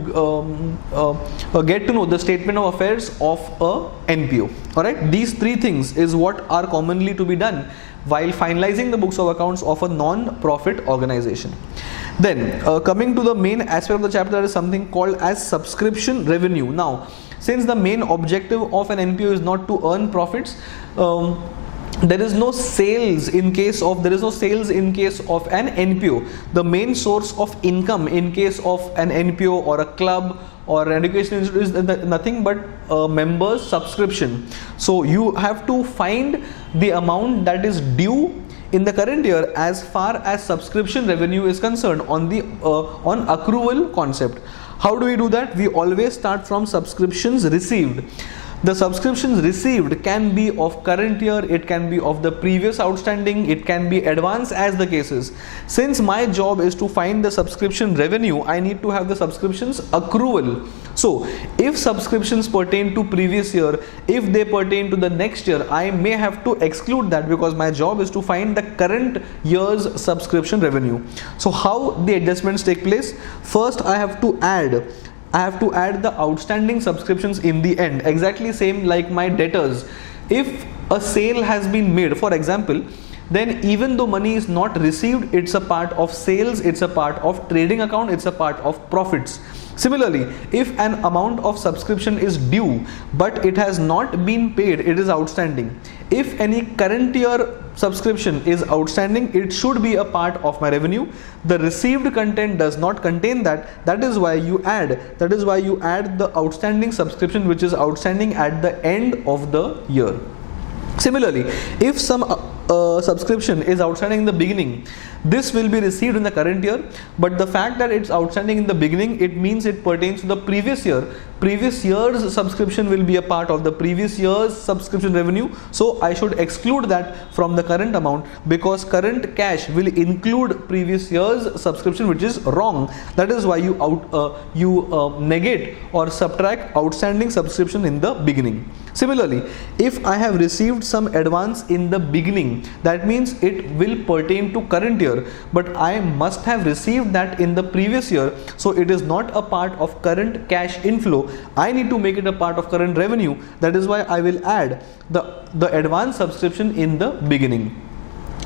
get to know the statement of affairs of a NPO. All right. These three things is what are commonly to be done while finalizing the books of accounts of a non-profit organization. Then coming to the main aspect of the chapter, is something called as subscription revenue. Now, since the main objective of an NPO is not to earn profits, there is no sales in case of an NPO. The main source of income in case of an NPO or a club or an education institute is nothing but members subscription. So you have to find the amount that is due in the current year as far as subscription revenue is concerned on the on accrual concept. How do we do that? We always start from subscriptions received. The subscriptions received can be of current year, it can be of the previous outstanding, it can be advance, as the case is. Since my job is to find the subscription revenue, I need to have the subscriptions accrual. So if subscriptions pertain to previous year, if they pertain to the next year, I may have to exclude that, because my job is to find the current year's subscription revenue. So how the adjustments take place? First, I have to add the outstanding subscriptions in the end, exactly same like my debtors. If a sale has been made, for example, then even though money is not received, it's a part of sales, it's a part of trading account, it's a part of profits. Similarly, if an amount of subscription is due but it has not been paid, it is outstanding. If any current year subscription is outstanding, it should be a part of my revenue. The received content does not contain that. That is why you add the outstanding subscription which is outstanding at the end of the year. Similarly, if some subscription is outstanding in the beginning, this will be received in the current year, but the fact that it's outstanding in the beginning, it means it pertains to the previous year. Previous year's subscription will be a part of the previous year's subscription revenue, so I should exclude that from the current amount, because current cash will include previous year's subscription, which is wrong. That is why you negate or subtract outstanding subscription in the beginning. Similarly, if I have received some advance in the beginning, that means it will pertain to current year. year, but I must have received that in the previous year, so it is not a part of current cash inflow. I need to make it a part of current revenue. That is why I will add the advance subscription in the beginning.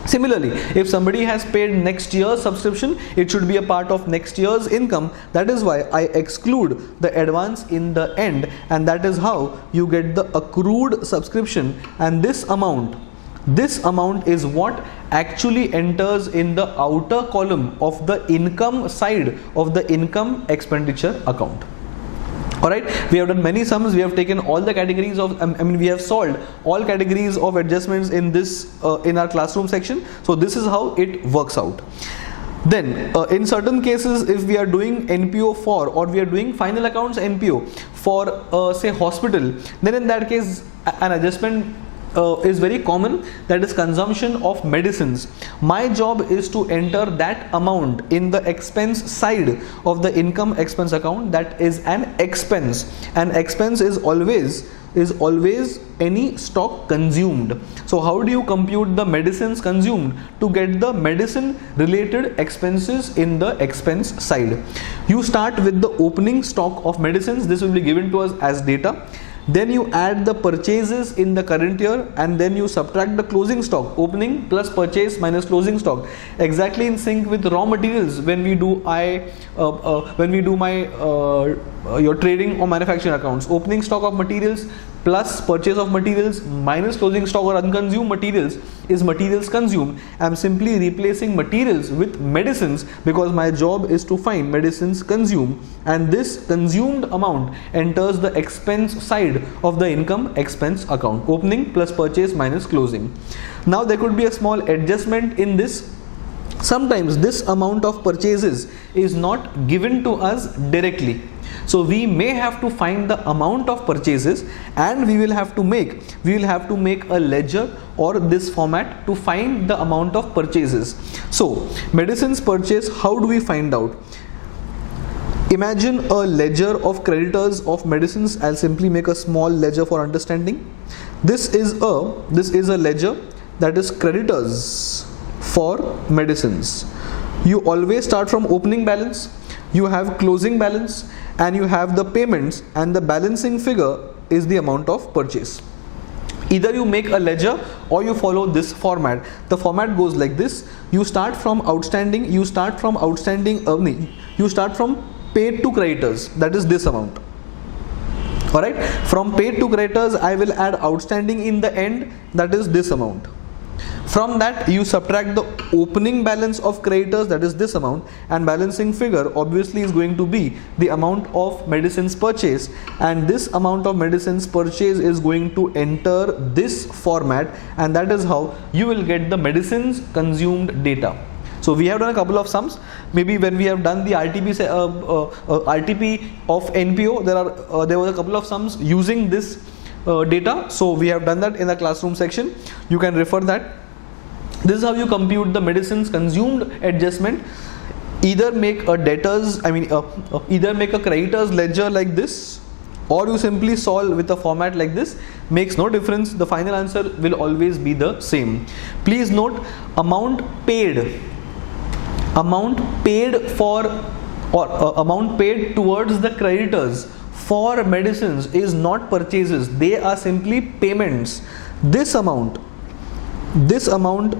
Similarly, if somebody has paid next year's subscription, it should be a part of next year's income. That is why I exclude the advance in the end, and that is how you get the accrued subscription. And this amount is what actually enters in the outer column of the income side of the income expenditure account. Alright, we have done many sums, we have taken all the categories of, we have solved all categories of adjustments in this, in our classroom section. So this is how it works out. Then in certain cases, if we are doing NPO for, or we are doing final accounts NPO for say hospital, then in that case an adjustment is very common, that is consumption of medicines. My job is to enter that amount in the expense side of the income expense account. That is an expense. An expense is always any stock consumed. So how do you compute the medicines consumed? To get the medicine related expenses in the expense side, you start with the opening stock of medicines. This will be given to us as data. Then you add the purchases in the current year, and then you subtract the closing stock, opening plus purchase minus closing stock, exactly in sync with raw materials when we do your trading or manufacturing accounts. Opening stock of materials plus purchase of materials minus closing stock or unconsumed materials is materials consumed. I am simply replacing materials with medicines because my job is to find medicines consumed, and this consumed amount enters the expense side of the income expense account, opening plus purchase minus closing. Now there could be a small adjustment in this. Sometimes this amount of purchases is not given to us directly. So we may have to find the amount of purchases, and we will have to make a ledger or this format to find the amount of purchases. So medicines purchase, how do we find out? Imagine a ledger of creditors of medicines. I'll simply make a small ledger for understanding. This is a ledger that is creditors for medicines. You always start from opening balance, you have closing balance, and you have the payments, and the balancing figure is the amount of purchase. Either you make a ledger or you follow this format. The format goes like this: you start from outstanding, you start from paid to creditors, that is this amount. Alright, from paid to creditors I will add outstanding in the end, that is this amount. From that you subtract the opening balance of creditors, that is this amount, and balancing figure obviously is going to be the amount of medicines purchase, and this amount of medicines purchase is going to enter this format, and that is how you will get the medicines consumed data. So we have done a couple of sums. Maybe when we have done the RTP of NPO, there was a couple of sums using this data. So we have done that in the classroom section. You can refer that. This is how you compute the medicines consumed adjustment. Either make a either make a creditors ledger like this, or you simply solve with a format like this. Makes no difference. The final answer will always be the same. Please note, amount paid for, or amount paid towards the creditors for medicines is not purchases. They are simply payments. This amount is going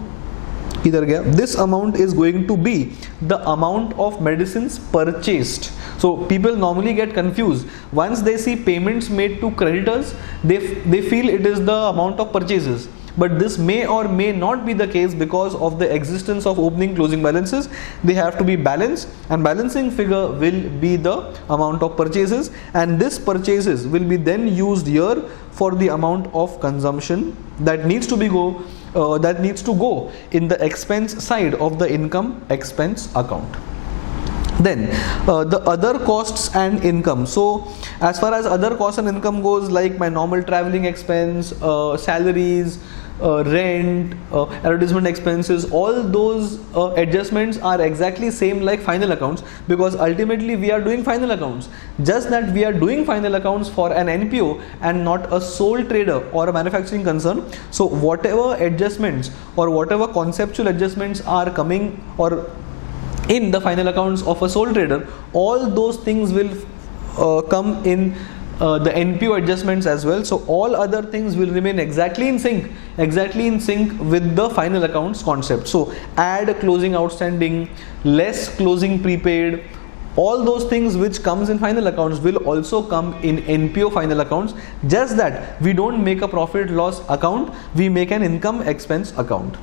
to be the amount of medicines purchased. So people normally get confused. Once they see payments made to creditors, they feel it is the amount of purchases. But this may or may not be the case because of the existence of opening closing balances. They have to be balanced, and balancing figure will be the amount of purchases, and this purchases will be then used here for the amount of consumption that needs to go in the expense side of the income expense account. Then the other costs and income. So as far as other costs and income goes, like my normal traveling expense, salaries, rent, advertisement expenses, all those adjustments are exactly same like final accounts, because ultimately we are doing final accounts, just that we are doing final accounts for an NPO and not a sole trader or a manufacturing concern. So whatever adjustments or whatever conceptual adjustments are coming or in the final accounts of a sole trader, all those things will come in the NPO adjustments as well. So all other things will remain exactly in sync with the final accounts concept. So add closing outstanding, less closing prepaid, all those things which comes in final accounts will also come in NPO final accounts, just that we don't make a profit loss account, we make an income expense account.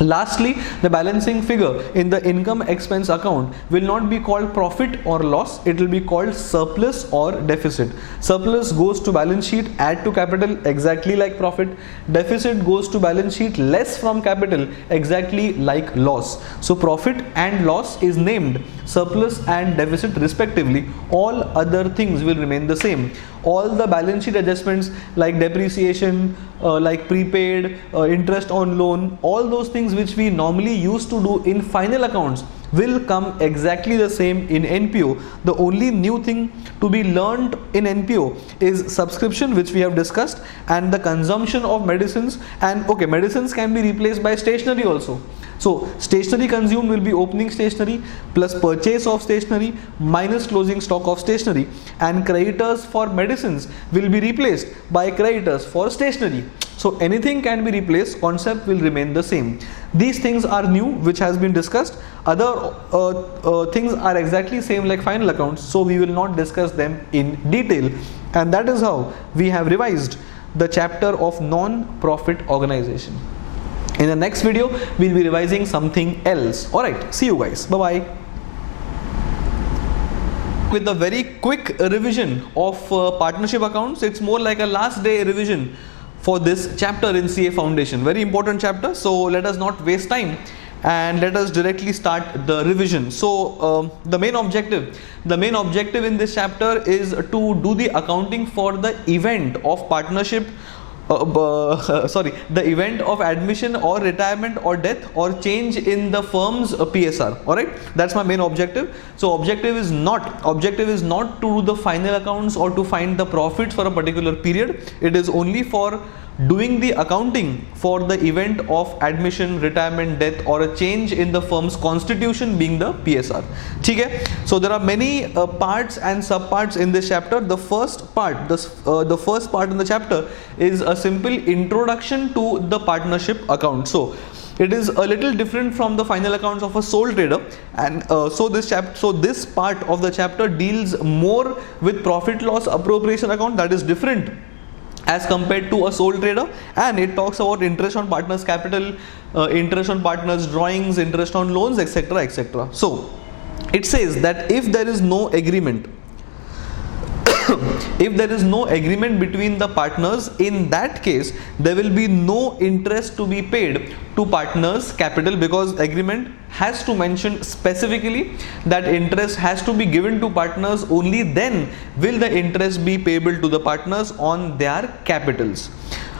Lastly, the balancing figure in the income expense account will not be called profit or loss, it will be called surplus or deficit. Surplus goes to balance sheet, add to capital, exactly like profit. Deficit goes to balance sheet, less from capital, exactly like loss. So profit and loss is named surplus and deficit respectively. All other things will remain the same. All the balance sheet adjustments like depreciation, like prepaid, interest on loan, all those things which we normally used to do in final accounts will come exactly the same in NPO. The only new thing to be learned in NPO is subscription, which we have discussed, and the consumption of medicines. And okay, medicines can be replaced by stationery also. So stationery consumed will be opening stationery plus purchase of stationery minus closing stock of stationery, and creditors for medicines will be replaced by creditors for stationery. So anything can be replaced, concept will remain the same. These things are new which has been discussed. Other things are exactly same like final accounts, so we will not discuss them in detail. And that is how we have revised the chapter of non-profit organization. In the next video, we'll be revising something else. Alright, see you guys. Bye-bye. With a very quick revision of partnership accounts, it's more like a last day revision for this chapter in CA Foundation. Very important chapter, so let us not waste time and let us directly start the revision. So the main objective in this chapter is to do the accounting for the event of partnership, the event of admission or retirement or death or change in the firm's PSR. Alright, that's my main objective. So objective is not to do the final accounts or to find the profits for a particular period. It is only for doing the accounting for the event of admission, retirement, death or a change in the firm's constitution, being the PSR. Okay? So there are many parts and subparts in this chapter. The first part in the chapter is a simple introduction to the partnership account. So it is a little different from the final accounts of a sole trader, and so this part of the chapter deals more with profit loss appropriation account, that is different as compared to a sole trader, and it talks about interest on partners' capital, interest on partners' drawings, interest on loans, etc., etc. So it says that if there is no agreement between the partners, in that case there will be no interest to be paid to partners' capital, because agreement has to mention specifically that interest has to be given to partners. Only then will the interest be payable to the partners on their capitals.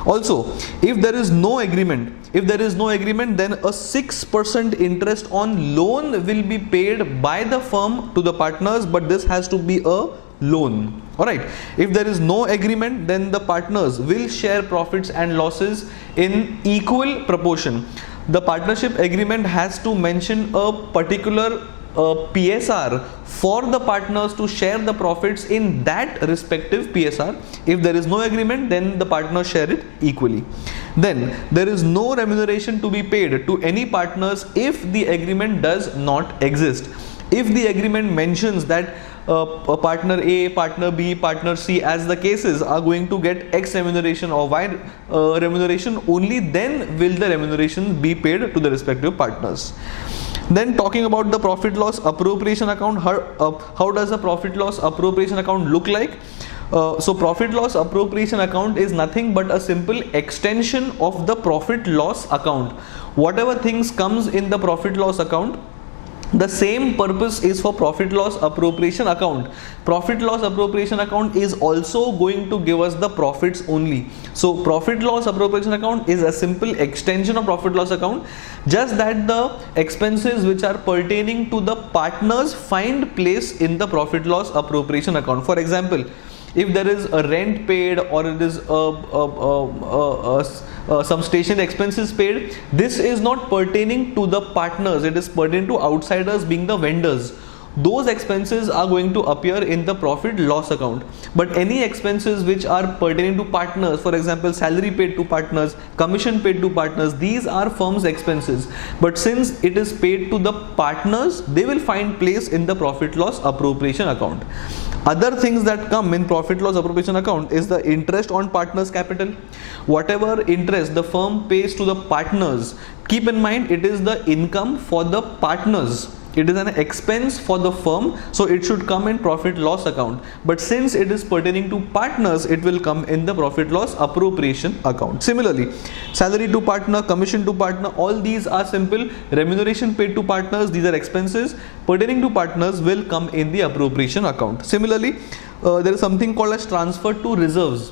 Also, if there is no agreement, then a 6% interest on loan will be paid by the firm to the partners, but this has to be a loan. Alright, if there is no agreement, then the partners will share profits and losses in equal proportion. The partnership agreement has to mention a particular PSR for the partners to share the profits in that respective PSR. If there is no agreement, then the partners share it equally. Then there is no remuneration to be paid to any partners if the agreement does not exist. If the agreement mentions that partner A, partner B, partner C, as the cases, are going to get X remuneration or Y remuneration, only then will the remuneration be paid to the respective partners. Then talking about the profit loss appropriation account, how does the profit loss appropriation account look like? So profit loss appropriation account is nothing but a simple extension of the profit loss account. Whatever things comes in the profit loss account, The same purpose is for profit loss appropriation account. Profit loss appropriation account is also going to give us the profits only. So profit loss appropriation account is a simple extension of profit loss account, just that the expenses which are pertaining to the partners find place in the profit loss appropriation account. For example, if there is a rent paid, or it is some station expenses paid, this is not pertaining to the partners, it is pertaining to outsiders being the vendors. Those expenses are going to appear in the profit loss account. But any expenses which are pertaining to partners, for example salary paid to partners, commission paid to partners, these are firm's expenses, but since it is paid to the partners, they will find place in the profit loss appropriation account. Other things that come in profit loss appropriation account is the interest on partners' capital. Whatever interest the firm pays to the partners, keep in mind it is the income for the partners. It is an expense for the firm, so it should come in profit loss account. But since it is pertaining to partners, it will come in the profit loss appropriation account. Similarly, salary to partner, commission to partner, all these are simple. Remuneration paid to partners, these are expenses pertaining to partners, will come in the appropriation account. Similarly, there is something called as transfer to reserves.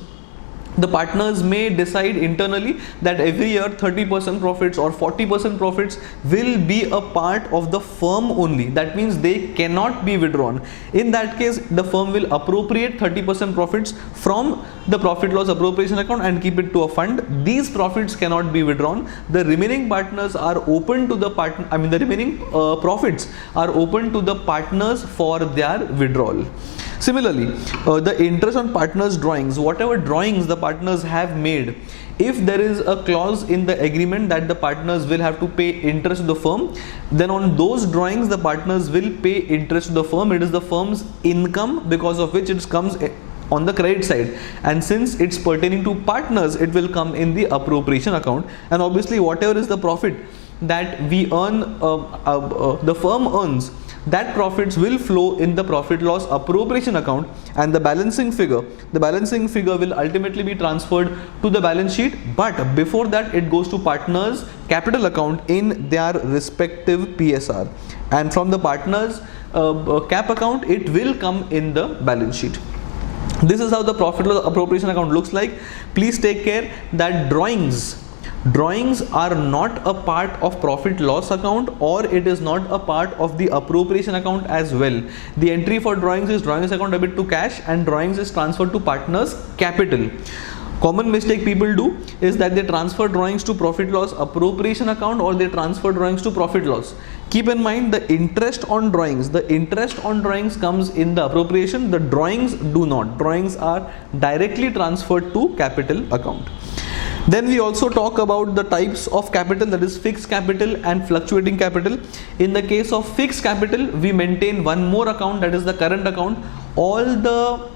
The partners may decide internally that every year 30% profits or 40% profits will be a part of the firm only. That means they cannot be withdrawn. In that case, the firm will appropriate 30% profits from the profit loss appropriation account and keep it to a fund. These profits cannot be withdrawn. The remaining partners are open to the the remaining profits are open to the partners for their withdrawal. Similarly, the interest on partners' drawings, whatever drawings the partners have made, if there is a clause in the agreement that the partners will have to pay interest to the firm, then on those drawings the partners will pay interest to the firm. It is the firm's income, because of which it comes on the credit side, and since it's pertaining to partners, it will come in the appropriation account. And obviously whatever is the profit that we earn, the firm earns, that profits will flow in the profit loss appropriation account, and the balancing figure will ultimately be transferred to the balance sheet, but before that it goes to partners capital account in their respective PSR, and from the partners cap account it will come in the balance sheet. This is how the profit loss appropriation account looks like. Please take care that drawings are not a part of profit loss account, or it is not a part of the appropriation account as well. The entry for drawings is drawings account debit to cash, and drawings is transferred to partners capital. Common mistake people do is that they transfer drawings to profit loss appropriation account, or they transfer drawings to profit loss. Keep in mind the interest on drawings comes in the appropriation, the drawings do not. Drawings are directly transferred to capital account. Then we also talk about the types of capital, that is fixed capital and fluctuating capital. In the case of fixed capital, we maintain one more account, that is the current account. All the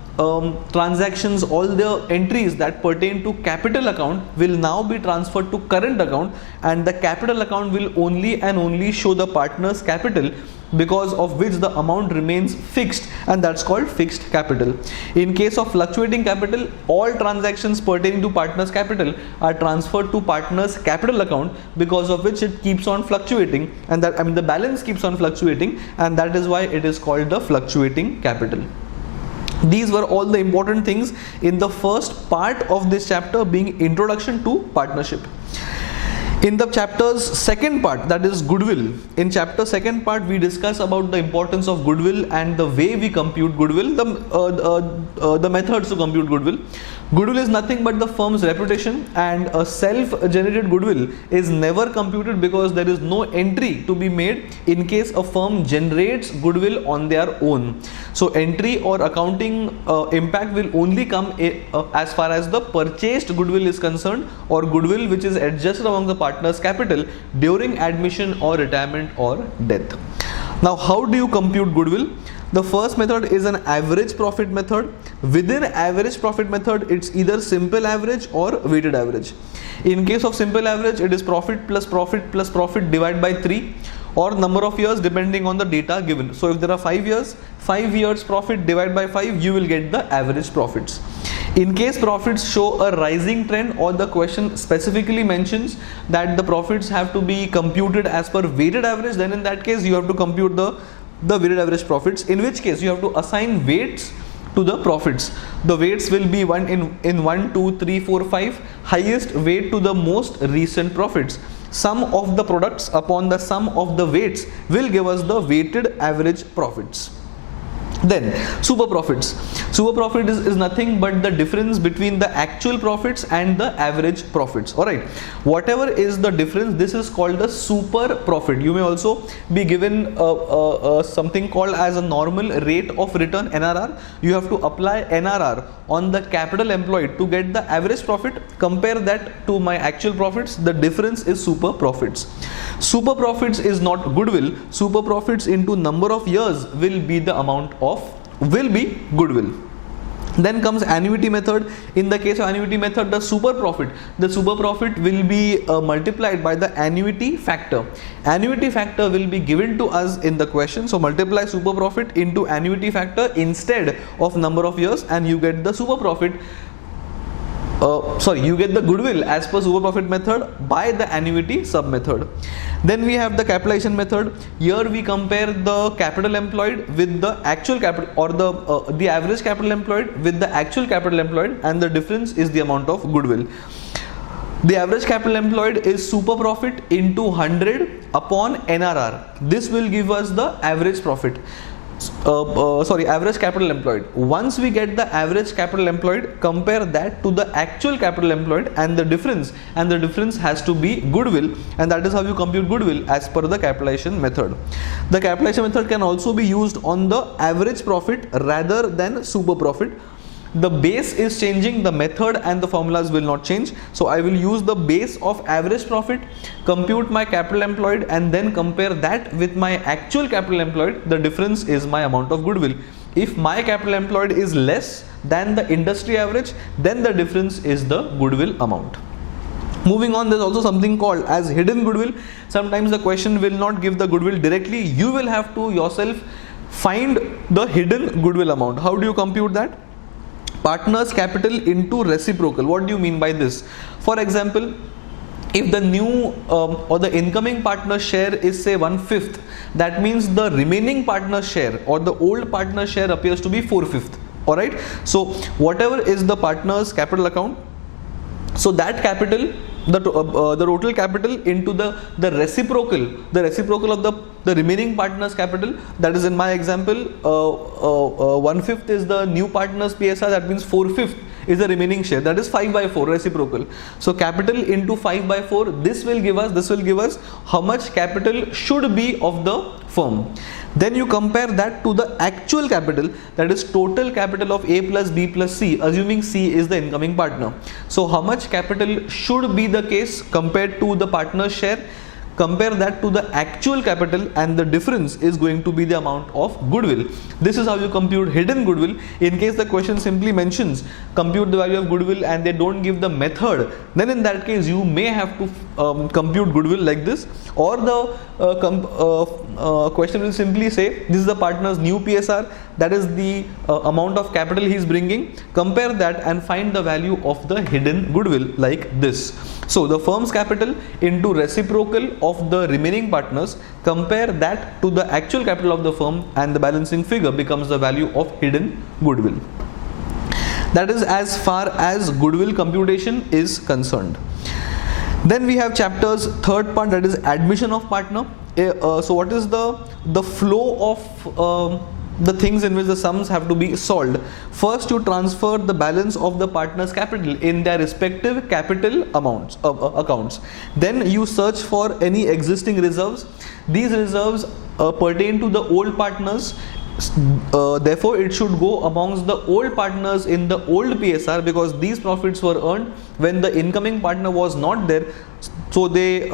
transactions, all the entries that pertain to capital account will now be transferred to current account, and the capital account will only and only show the partner's capital, because of which the amount remains fixed, and that's called fixed capital. In case of fluctuating capital, all transactions pertaining to partners capital are transferred to partners capital account, because of which it keeps on fluctuating, and that the balance keeps on fluctuating, and that is why it is called the fluctuating capital. These were all the important things in the first part of this chapter, being introduction to partnership. In the chapter's second part, that is goodwill, in chapter second part we discuss about the importance of goodwill and the way we compute goodwill, the methods to compute goodwill. Goodwill is nothing but the firm's reputation, and a self-generated goodwill is never computed, because there is no entry to be made in case a firm generates goodwill on their own. So entry or accounting impact will only come as far as the purchased goodwill is concerned, or goodwill which is adjusted among the partners capital during admission or retirement or death. Now, how do you compute goodwill? The first method is an average profit method. Within average profit method, it's either simple average or weighted average. In case of simple average, it is profit plus profit plus profit divided by 3, or number of years depending on the data given. So if there are 5 years, 5 years profit divided by 5, you will get the average profits. In case profits show a rising trend, or the question specifically mentions that the profits have to be computed as per weighted average, then in that case you have to compute the weighted average profits, in which case you have to assign weights to the profits. The weights will be 1 in 1, 2, 3, 4, 5, highest weight to the most recent profits. Sum of the products upon the sum of the weights will give us the weighted average profits. Then super profits. Super profit is nothing but the difference between the actual profits and the average profits. Alright, whatever is the difference, this is called the super profit. You may also be given something called as a normal rate of return, NRR. You have to apply NRR on the capital employed to get the average profit. Compare that to my actual profits. The difference is super profits. Super profits is not goodwill. Super profits into number of years will be the amount of goodwill. Then comes annuity method. In the case of annuity method, the super profit will be multiplied by the annuity factor. Annuity factor will be given to us in the question. So multiply super profit into annuity factor instead of number of years, and you get the super profit. You get the goodwill as per super profit method by the annuity sub method. Then we have the capitalization method. Here we compare the capital employed with the actual capital, or the average capital employed with the actual capital employed, and the difference is the amount of goodwill. The average capital employed is super profit into 100 upon NRR. This will give us the average profit. Average capital employed. Once we get the average capital employed, compare that to the actual capital employed, and the difference has to be goodwill, and that is how you compute goodwill as per the capitalization method. The capitalization method can also be used on the average profit rather than super profit. The base is changing, the method and the formulas will not change. So I will use the base of average profit, compute my capital employed, and then compare that with my actual capital employed. The difference is my amount of goodwill. If my capital employed is less than the industry average, then the difference is the goodwill amount. Moving on, there's also something called as hidden goodwill. Sometimes the question will not give the goodwill directly. You will have to yourself find the hidden goodwill amount. How do you compute that? Partners capital into reciprocal. What do you mean by this? For example, if the new or the incoming partner share is say 1/5, that means the remaining partner share or the old partner share appears to be 4/5. Alright, so whatever is the partner's capital account, so that capital, the total capital into the reciprocal of the remaining partner's capital, that is in my example 1/5 is the new partner's PSR, that means 4/5 is the remaining share, that is 5/4 reciprocal. So capital into 5/4, this will give us how much capital should be of the firm. Then you compare that to the actual capital, that is total capital of A plus B plus C, assuming C is the incoming partner. So how much capital should be the case compared to the partner's share? Compare that to the actual capital, and the difference is going to be the amount of goodwill. This is how you compute hidden goodwill. In case the question simply mentions compute the value of goodwill and they don't give the method, then in that case you may have to compute goodwill like this, or the question will simply say this is the partner's new PSR, that is the amount of capital he is bringing. Compare that and find the value of the hidden goodwill like this. So the firm's capital into reciprocal of the remaining partners, compare that to the actual capital of the firm, and the balancing figure becomes the value of hidden goodwill. That is as far as goodwill computation is concerned. Then we have chapter's third part, that is admission of partner. So what is the flow of the things in which the sums have to be solved? First, you transfer the balance of the partner's capital in their respective capital accounts. Then you search for any existing reserves. These reserves pertain to the old partners. Therefore, it should go amongst the old partners in the old PSR, because these profits were earned when the incoming partner was not there. So they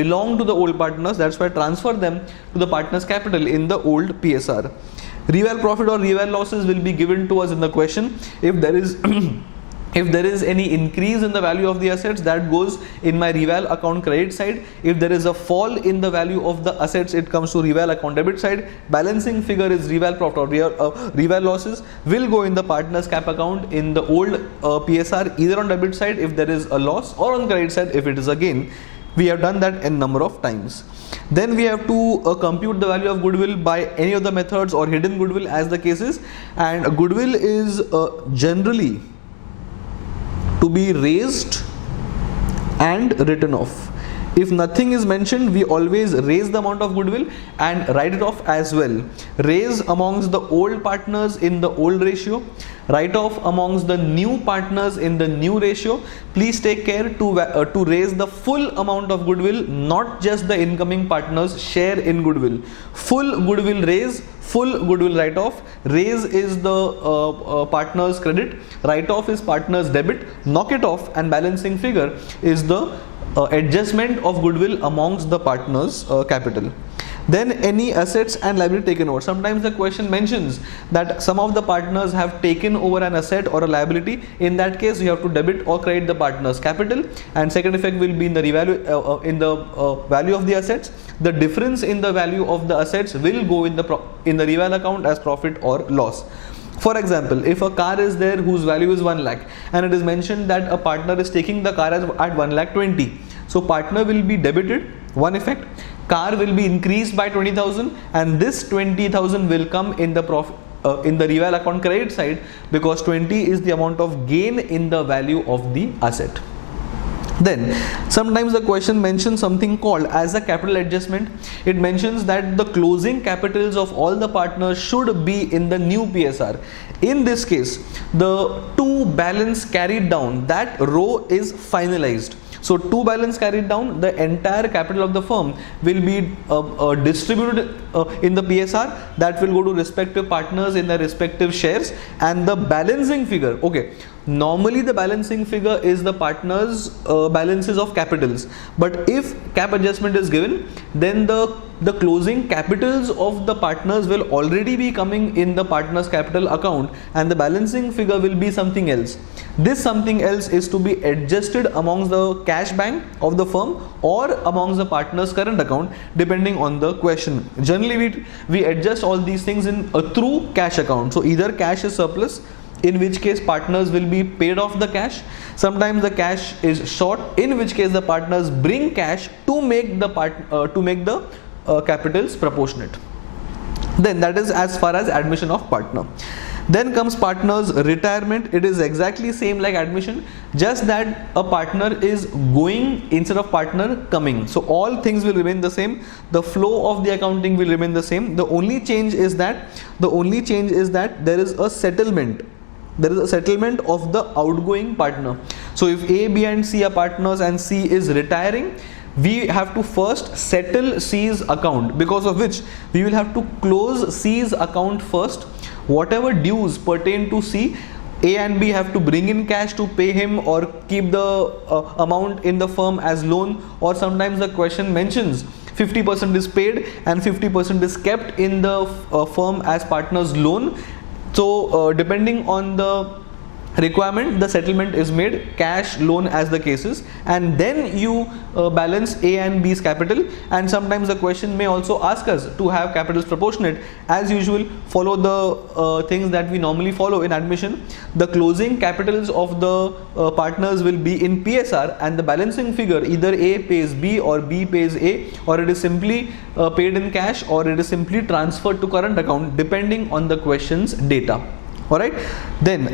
belong to the old partners. That's why transfer them to the partner's capital in the old PSR. Reval profit or reval losses will be given to us in the question. If there is If there is any increase in the value of the assets, that goes in my reval account credit side. If there is a fall in the value of the assets, it comes to reval account debit side. Balancing figure is reval profit or reval losses will go in the partners cap account in the old PSR, either on debit side if there is a loss, or on credit side if it is a gain. We have done that n number of times. Then we have to compute the value of goodwill by any of the methods or hidden goodwill as the case is, and goodwill is generally to be raised and written off. If nothing is mentioned, we always raise the amount of goodwill and write it off as well. Raise amongst the old partners in the old ratio, write off amongst the new partners in the new ratio. Please take care to raise the full amount of goodwill, not just the incoming partners share in goodwill. Full goodwill raise, full goodwill write off. Raise is the partners credit, write off is partners debit, knock it off, and balancing figure is the adjustment of goodwill amongst the partners capital. Then any assets and liability taken over. Sometimes the question mentions that some of the partners have taken over an asset or a liability. In that case, you have to debit or credit the partner's capital, and second effect will be in the value of the assets. The difference in the value of the assets will go in the reval account as profit or loss. For example, if a car is there whose value is 1 lakh and it is mentioned that a partner is taking the car at 1 lakh 20, so partner will be debited, one effect, car will be increased by 20,000, and this 20,000 will come in the profit in the reval account credit side, because 20 is the amount of gain in the value of the asset. Then sometimes the question mentions something called as a capital adjustment. It mentions that the closing capitals of all the partners should be in the new PSR. In this case, the to balance carried down, that row is finalized. So to balance carried down, the entire capital of the firm will be distributed in the PSR. That will go to respective partners in their respective shares, and the balancing figure, okay, normally the balancing figure is the partners balances of capitals, but if cap adjustment is given, then the closing capitals of the partners will already be coming in the partners capital account, and the balancing figure will be something else. This something else is to be adjusted amongst the cash bank of the firm or amongst the partners current account, depending on the question. Generally we adjust all these things in through cash account. So either cash is surplus, in which case partners will be paid off the cash. Sometimes the cash is short, in which case the partners bring cash to make the capitals proportionate. Then that is as far as admission of partner. Then comes partner's retirement. It is exactly same like admission, just that a partner is going instead of partner coming. So all things will remain the same. The flow of the accounting will remain the same. The only change is that there is a settlement. There is a settlement of the outgoing partner. So if A, B and C are partners and C is retiring, we have to first settle C's account, because of which we will have to close C's account first. Whatever dues pertain to C, A and B have to bring in cash to pay him or keep the amount in the firm as loan, or sometimes the question mentions 50% is paid and 50% is kept in the firm as partner's loan. So depending on the requirement, the settlement is made, cash, loan as the cases, and then you balance A and B's capital. And sometimes the question may also ask us to have capitals proportionate. As usual, follow the things that we normally follow in admission. The closing capitals of the partners will be in PSR, and the balancing figure, either A pays B or B pays A, or it is simply paid in cash, or it is simply transferred to current account, depending on the question's data. Alright, then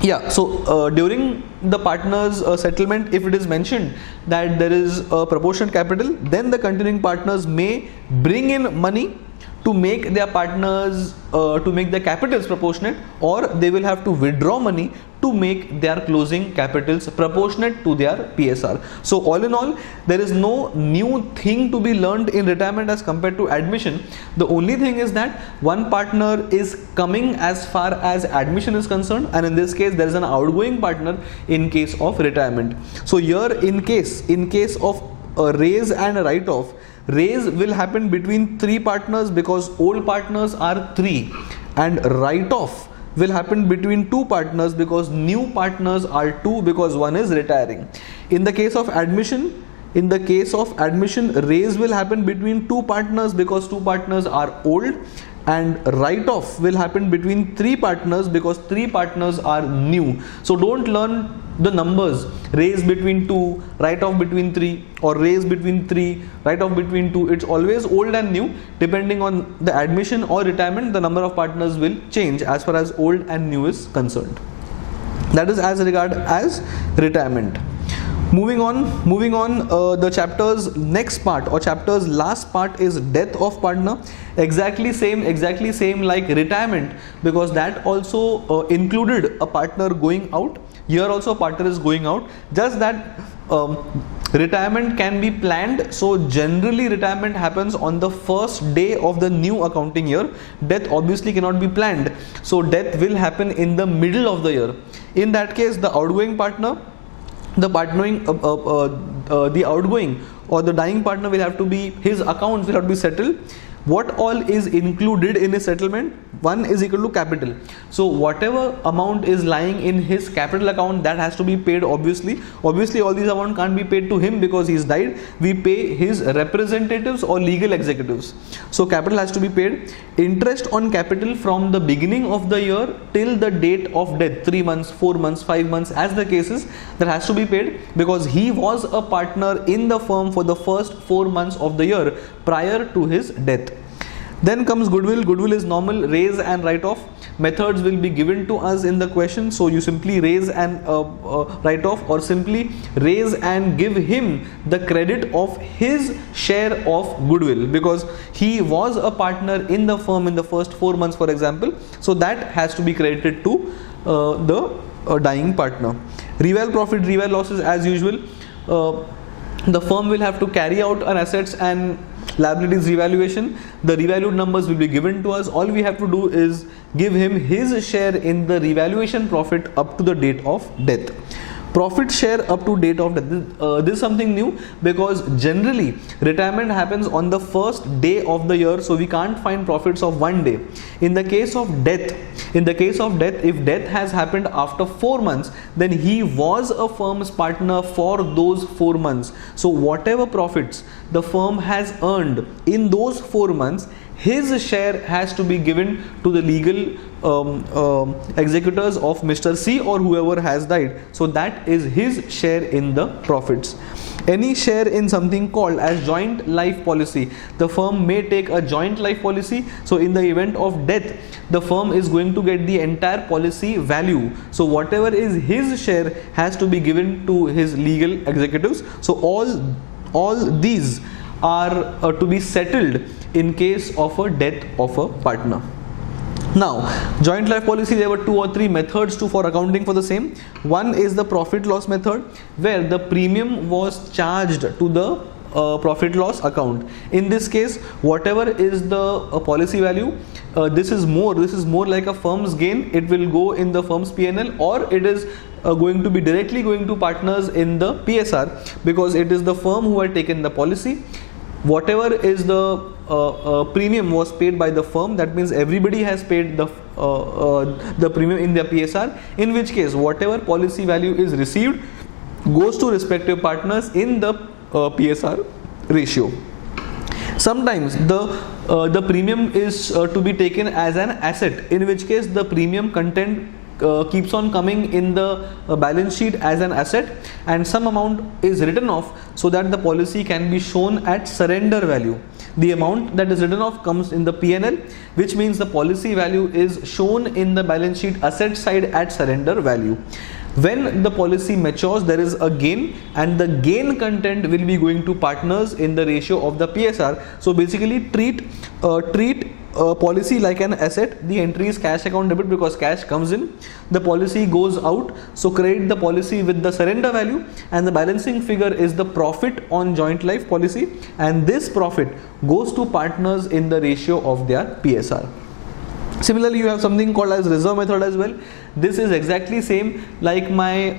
during the partners settlement, if it is mentioned that there is a proportionate capital, then the continuing partners may bring in money to make their partners to make their capitals proportionate, or they will have to withdraw money to make their closing capitals proportionate to their PSR. So all in all, there is no new thing to be learned in retirement as compared to admission. The only thing is that one partner is coming as far as admission is concerned, and in this case there is an outgoing partner in case of retirement. So here in case of a raise and a write-off, raise will happen between three partners because old partners are 3, and write-off will happen between two partners because new partners are two because one is retiring. In the case of admission, raise will happen between two partners because two partners are old, and write off will happen between three partners because three partners are new. So don't learn the numbers, raise between 2, write off between 3, or raise between 3, write off between 2. It's always old and new. Depending on the admission or retirement, the number of partners will change as far as old and new is concerned. That is as regard as retirement. Moving on, the chapter's next part or chapter's last part is death of partner. Exactly same like retirement, because that also included a partner going out. Here also a partner is going out, just that retirement can be planned. So generally retirement happens on the first day of the new accounting year. Death obviously cannot be planned, so death will happen in the middle of the year. In that case, the outgoing partner, the outgoing or the dying partner will have to be, his accounts will have to be settled. What all is included in his settlement? 1 is equal to capital. So whatever amount is lying in his capital account, that has to be paid obviously. Obviously all these amount can't be paid to him because he's died. We pay his representatives or legal executives. So capital has to be paid. Interest on capital from the beginning of the year till the date of death, 3 months, 4 months, 5 months, as the case is, that has to be paid because he was a partner in the firm for the first 4 months of the year prior to his death. Then comes goodwill. Goodwill is normal, raise and write off. Methods will be given to us in the question, so you simply raise and write off, or simply raise and give him the credit of his share of goodwill because he was a partner in the firm in the first 4 months, for example. So that has to be credited to the dying partner. Reval profit, reval losses, as usual. The firm will have to carry out an assets and liabilities revaluation. The revalued numbers will be given to us. All we have to do is give him his share in the revaluation profit up to the date of death. Profit share up to date of death. This is something new because generally retirement happens on the first day of the year, so we can't find profits of 1 day. In the case of death, if death has happened after 4 months, then he was a firm's partner for those 4 months. So whatever profits the firm has earned in those 4 months, his share has to be given to the legal executors of Mr. C or whoever has died. So that is his share in the profits. Any share in something called as joint life policy. The firm may take a joint life policy. So in the event of death, the firm is going to get the entire policy value. So whatever is his share has to be given to his legal executives. So all these are to be settled in case of a death of a partner. Now, joint life policy, there were 2 or 3 methods for accounting for the same. One is the profit loss method, where the premium was charged to the profit loss account. In this case, whatever is the policy value, this is more like a firm's gain. It will go in the firm's P&L, or it is going to be directly going to partners in the PSR, because it is the firm who had taken the policy. Whatever is the premium was paid by the firm, that means everybody has paid the premium in their PSR, in which case whatever policy value is received goes to respective partners in the PSR ratio. Sometimes the premium is to be taken as an asset, in which case the premium content keeps on coming in the balance sheet as an asset, and some amount is written off so that the policy can be shown at surrender value. The amount that is written off comes in the P&L, which means the policy value is shown in the balance sheet asset side at surrender value. When the policy matures, there is a gain, and the gain content will be going to partners in the ratio of the PSR. So basically treat policy like an asset. The entry is cash account debit because cash comes in, the policy goes out, so credit the policy with the surrender value, and the balancing figure is the profit on joint life policy, and this profit goes to partners in the ratio of their PSR. Similarly, you have something called as reserve method as well. This is exactly same like my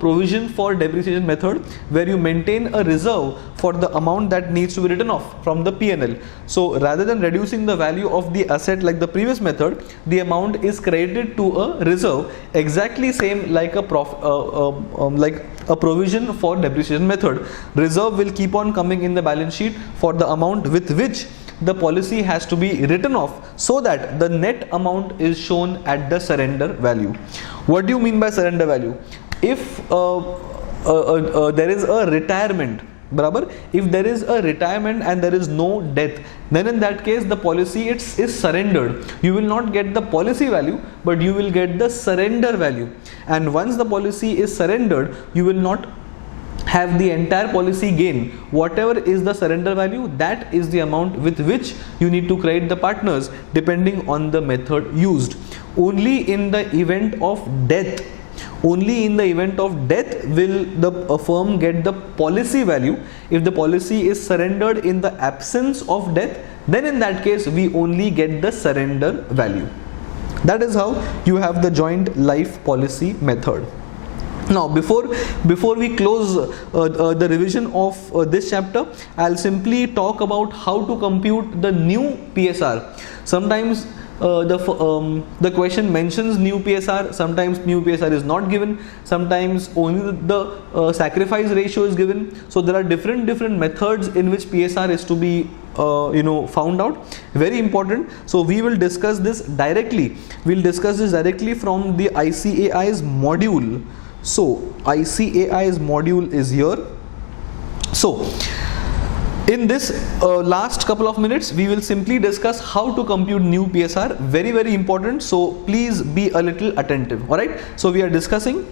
provision for depreciation method, where you maintain a reserve for the amount that needs to be written off from the P&L. So rather than reducing the value of the asset like the previous method, the amount is credited to a reserve, exactly same like a provision for depreciation method. Reserve will keep on coming in the balance sheet for the amount with which the policy has to be written off, so that the net amount is shown at the surrender value. What do you mean by surrender value? If there is a retirement, barabar, if there is a retirement and there is no death, then in that case the policy is surrendered. You will not get the policy value, but you will get the surrender value. And once the policy is surrendered, you will not have the entire policy gain. Whatever is the surrender value, that is the amount with which you need to credit the partners depending on the method used. Only in the event of death, only in the event of death will the firm get the policy value. If the policy is surrendered in the absence of death, then in that case we only get the surrender value. That is how you have the joint life policy method. Now, before we close the revision of this chapter, I'll simply talk about how to compute the new PSR. Sometimes the question mentions new PSR, sometimes new PSR is not given, sometimes only the sacrifice ratio is given. So there are different methods in which PSR is to be found out. Very important. So we will discuss this directly. We'll discuss this directly from the ICAI's module. So ICAI's module is here. So in this last couple of minutes, we will simply discuss how to compute new PSR. Very important. So please be a little attentive. All right. So we are discussing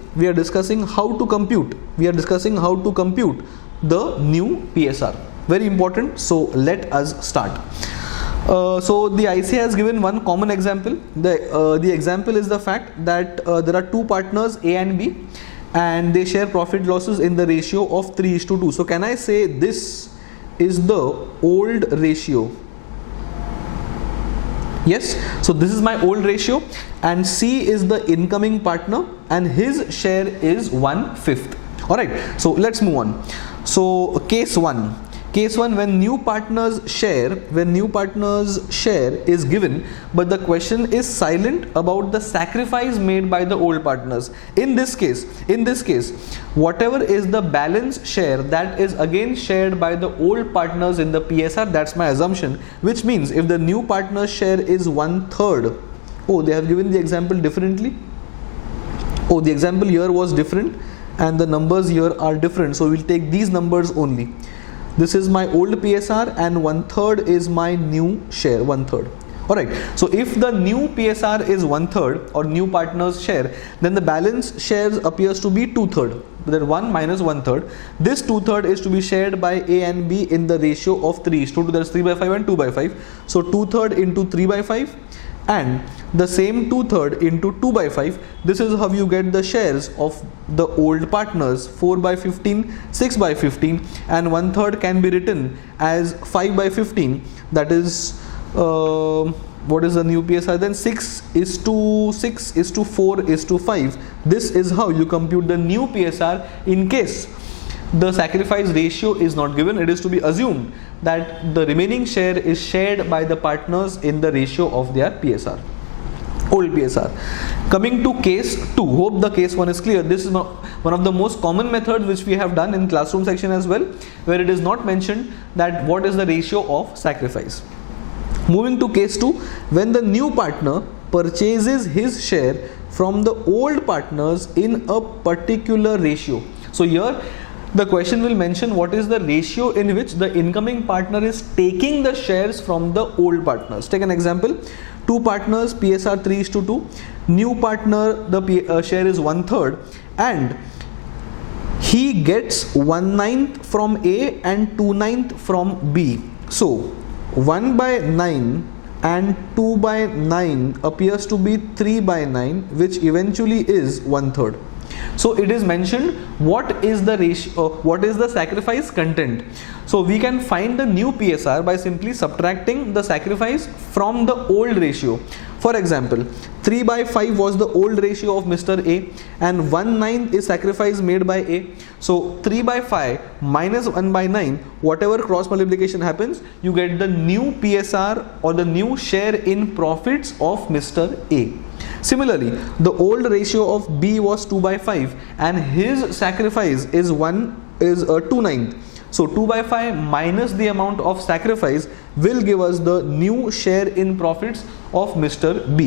how to compute. We are discussing how to compute the new PSR. Very important. So let us start. So the ICAI has given one common example. The example is the fact that there are two partners, A and B, and they share profit losses in the ratio of 3:2. So can I say this is the old ratio? Yes. So this is my old ratio, and C is the incoming partner and his share is 1/5. All right. So let's move on. So case 1, when new partners share is given, but the question is silent about the sacrifice made by the old partners. In this case, whatever is the balance share, that is again shared by the old partners in the PSR. That's my assumption, which means if the new partner's share is 1/3, oh, they have given the example differently. Oh, the example here was different and the numbers here are different. So we'll take these numbers only. This is my old PSR and 1/3 is my new share, 1/3. Alright, so if the new PSR is 1/3 or new partner's share, then the balance shares appears to be 2/3. That 1 minus 1/3. This 2/3 is to be shared by A and B in the ratio of 3:2. That's 3/5 and 2/5. So 2/3 into 3/5 and the same 2/3 into 2/5. This is how you get the shares of the old partners, 4/15, 6/15, and 1/3 can be written as 5/15. That is what is the new PSR then? 6:4:5. This is how you compute the new PSR in case the sacrifice ratio is not given. It is to be assumed that the remaining share is shared by the partners in the ratio of their PSR, old PSR. Coming to case 2, hope the case 1 is clear. This is one of the most common methods which we have done in classroom section as well, where it is not mentioned that what is the ratio of sacrifice. Moving to case 2, when the new partner purchases his share from the old partners in a particular ratio. So here the question will mention what is the ratio in which the incoming partner is taking the shares from the old partners. Take an example. Two partners, PSR 3:2. New partner, the share is 1/3 and he gets 1/9 from A and 2/9 from B. So 1/9 and 2/9 appears to be 3/9, which eventually is 1/3. So it is mentioned what is the ratio, what is the sacrifice content. So we can find the new PSR by simply subtracting the sacrifice from the old ratio. For example, 3 by 5 was the old ratio of Mr. A and 1/9 is sacrifice made by A. So 3 by 5 minus 1 by 9, whatever cross multiplication happens, you get the new PSR or the new share in profits of Mr. A. Similarly, the old ratio of B was 2 by 5 and his sacrifice is 2/9. So 2 by 5 minus the amount of sacrifice will give us the new share in profits of Mr. B.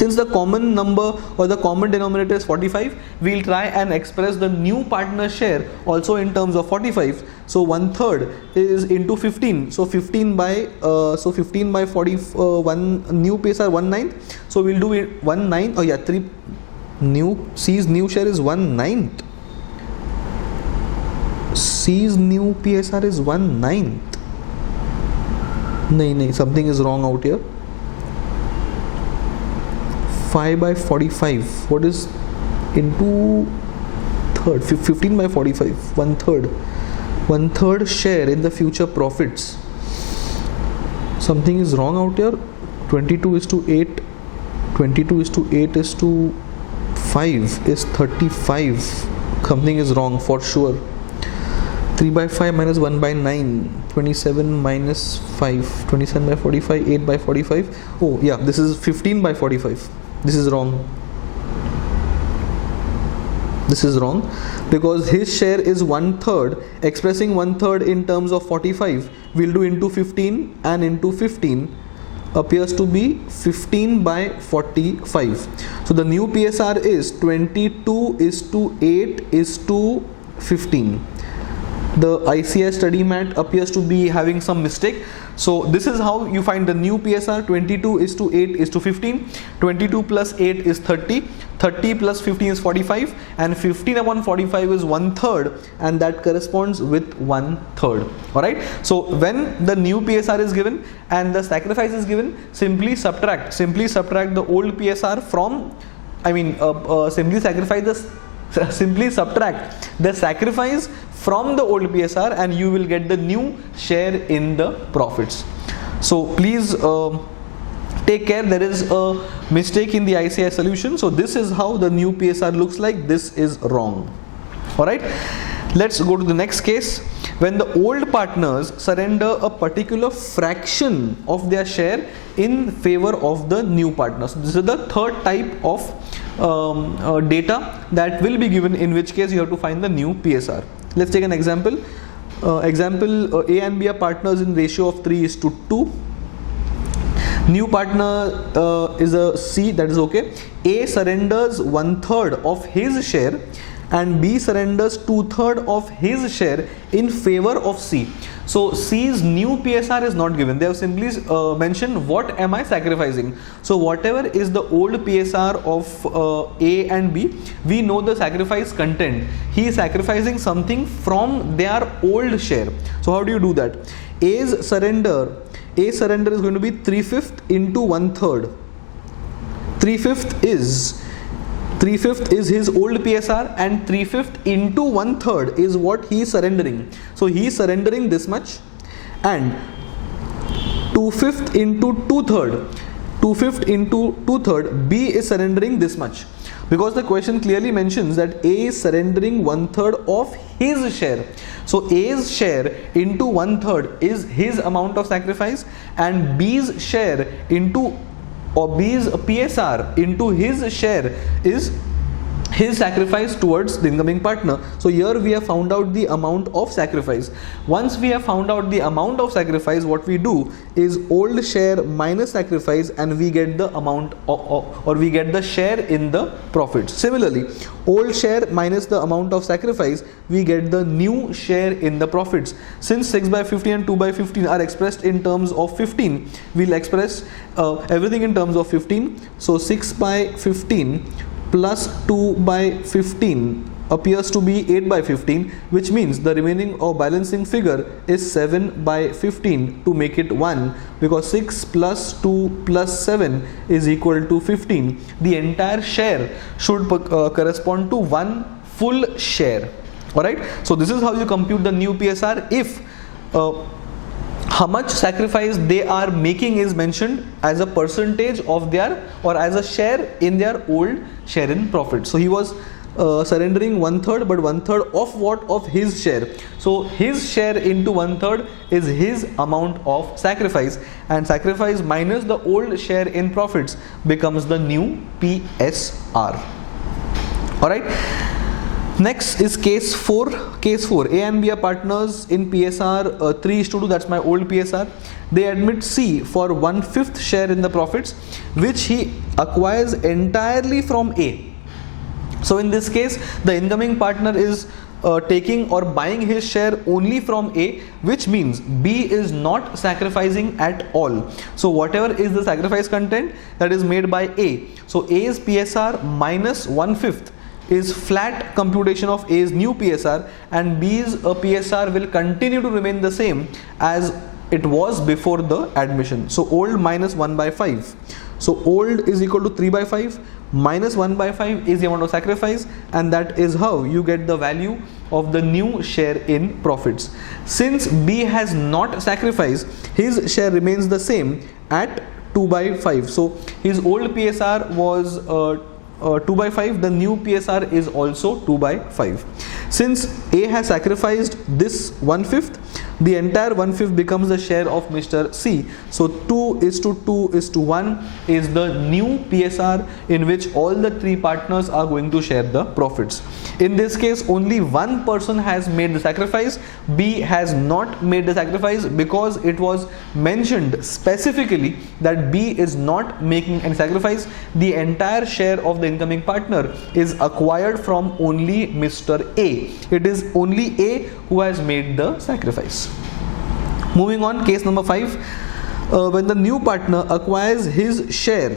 Since the common number or the common denominator is 45, we will try and express the new partner share also in terms of 45. So 1/3 is into 15. So 15 by 41 new PSR 1/9. So we'll do it 1/9. Oh yeah, 3 new C's new share is 1/9. C's new PSR is 1/9. No, something is wrong out here. 5 by 45. What is into third? 15 by 45. 1/3. 1/3 share in the future profits. Something is wrong out here. 22 is to 8. 22 is to 8 is to 5 is 35. Something is wrong for sure. 3 by 5 minus 1 by 9, 27 minus 5, 27 by 45, 8 by 45. Oh yeah, this is 15 by 45. This is wrong. This is wrong because his share is 1/3. Expressing 1/3 in terms of 45, we'll do into 15 and into 15 appears to be 15 by 45. So the new PSR is 22 is to 8 is to 15. The ICS study mat appears to be having some mistake. So this is how you find the new PSR. 22 is to 8 is to 15. 22 plus 8 is 30. 30 plus 15 is 45. And 15 upon 45 is 1/3. And that corresponds with 1/3. Alright. So when the new PSR is given and the sacrifice is given, simply subtract the old PSR from, simply subtract the sacrifice from the old PSR and you will get the new share in the profits. So please take care, there is a mistake in the ICI solution. So this is how the new PSR looks like. This is wrong. Alright, let's go to the next case. When the old partners surrender a particular fraction of their share in favor of the new partners. This is the third type of data that will be given, in which case you have to find the new PSR. Let's take an example. A and B are partners in ratio of 3 is to 2. New partner is a C, that is okay. A surrenders 1/3 of his share and B surrenders 2/3 of his share in favor of C. So C's new PSR is not given. They have simply mentioned what am I sacrificing. So whatever is the old PSR of A and B, we know the sacrifice content. He is sacrificing something from their old share. So how do you do that? A surrender is going to be 3/5 into 1/3. 3/5 is his old PSR and 3/5 into 1/3 is what he is surrendering. So he is surrendering this much, and 2/5 into 2/3, 2/5 into 2/3, B is surrendering this much. Because the question clearly mentions that A is surrendering 1/3 of his share. So A's share into 1/3 is his amount of sacrifice, and B's share into, or B's PSR into his share is his sacrifice towards the incoming partner. So here we have found out the amount of sacrifice. Once we have found out the amount of sacrifice, what we do is old share minus sacrifice and we get the amount or we get the share in the profits. Similarly, old share minus the amount of sacrifice, we get the new share in the profits. Since 6 by 15 and 2 by 15 are expressed in terms of 15, we'll express everything in terms of 15. So 6 by 15 plus 2 by 15 appears to be 8 by 15, which means the remaining or balancing figure is 7 by 15 to make it 1, because 6 plus 2 plus 7 is equal to 15. The entire share should correspond to 1 full share. Alright, so this is how you compute the new PSR if how much sacrifice they are making is mentioned as a percentage of their, or as a share in their old share in profit. So he was surrendering 1/3, but 1/3 of what? Of his share. So his share into 1/3 is his amount of sacrifice, and sacrifice minus the old share in profits becomes the new PSR. Alright. Next is case 4. Case 4. A and B are partners in PSR 3:2. That's my old PSR. They admit C for 1/5 share in the profits, which he acquires entirely from A. So in this case, the incoming partner is taking or buying his share only from A, which means B is not sacrificing at all. So whatever is the sacrifice content, that is made by A. So A's PSR minus 1/5 is flat computation of A's new PSR, and B's PSR will continue to remain the same as it was before the admission. So old minus 1/5. So old is equal to 3/5 minus 1/5 is the amount of sacrifice, and that is how you get the value of the new share in profits. Since B has not sacrificed, his share remains the same at 2/5. So his old PSR was 2/5, the new PSR is also 2/5. Since A has sacrificed this 1/5, the entire 1/5 becomes the share of Mr. C. So 2:2:1 is the new PSR in which all the three partners are going to share the profits. In this case, only one person has made the sacrifice. B has not made the sacrifice because it was mentioned specifically that B is not making any sacrifice. The entire share of the incoming partner is acquired from only Mr. A. It is only A who has made the sacrifice. Moving on, case number 5. When the new partner acquires his share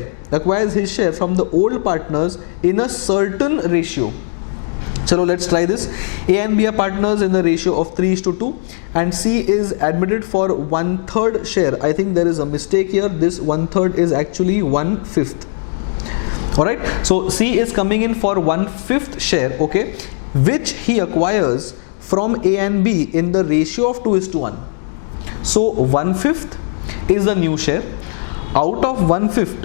from the old partners in a certain ratio. So let's try this. A and B are partners in the ratio of 3:2, and C is admitted for 1/3 share. I think there is a mistake here. This 1/3 is actually 1/5. Alright, so C is coming in for 1/5 share, okay, which he acquires from A and B in the ratio of 2:1. So 1/5 is the new share. Out of 1/5,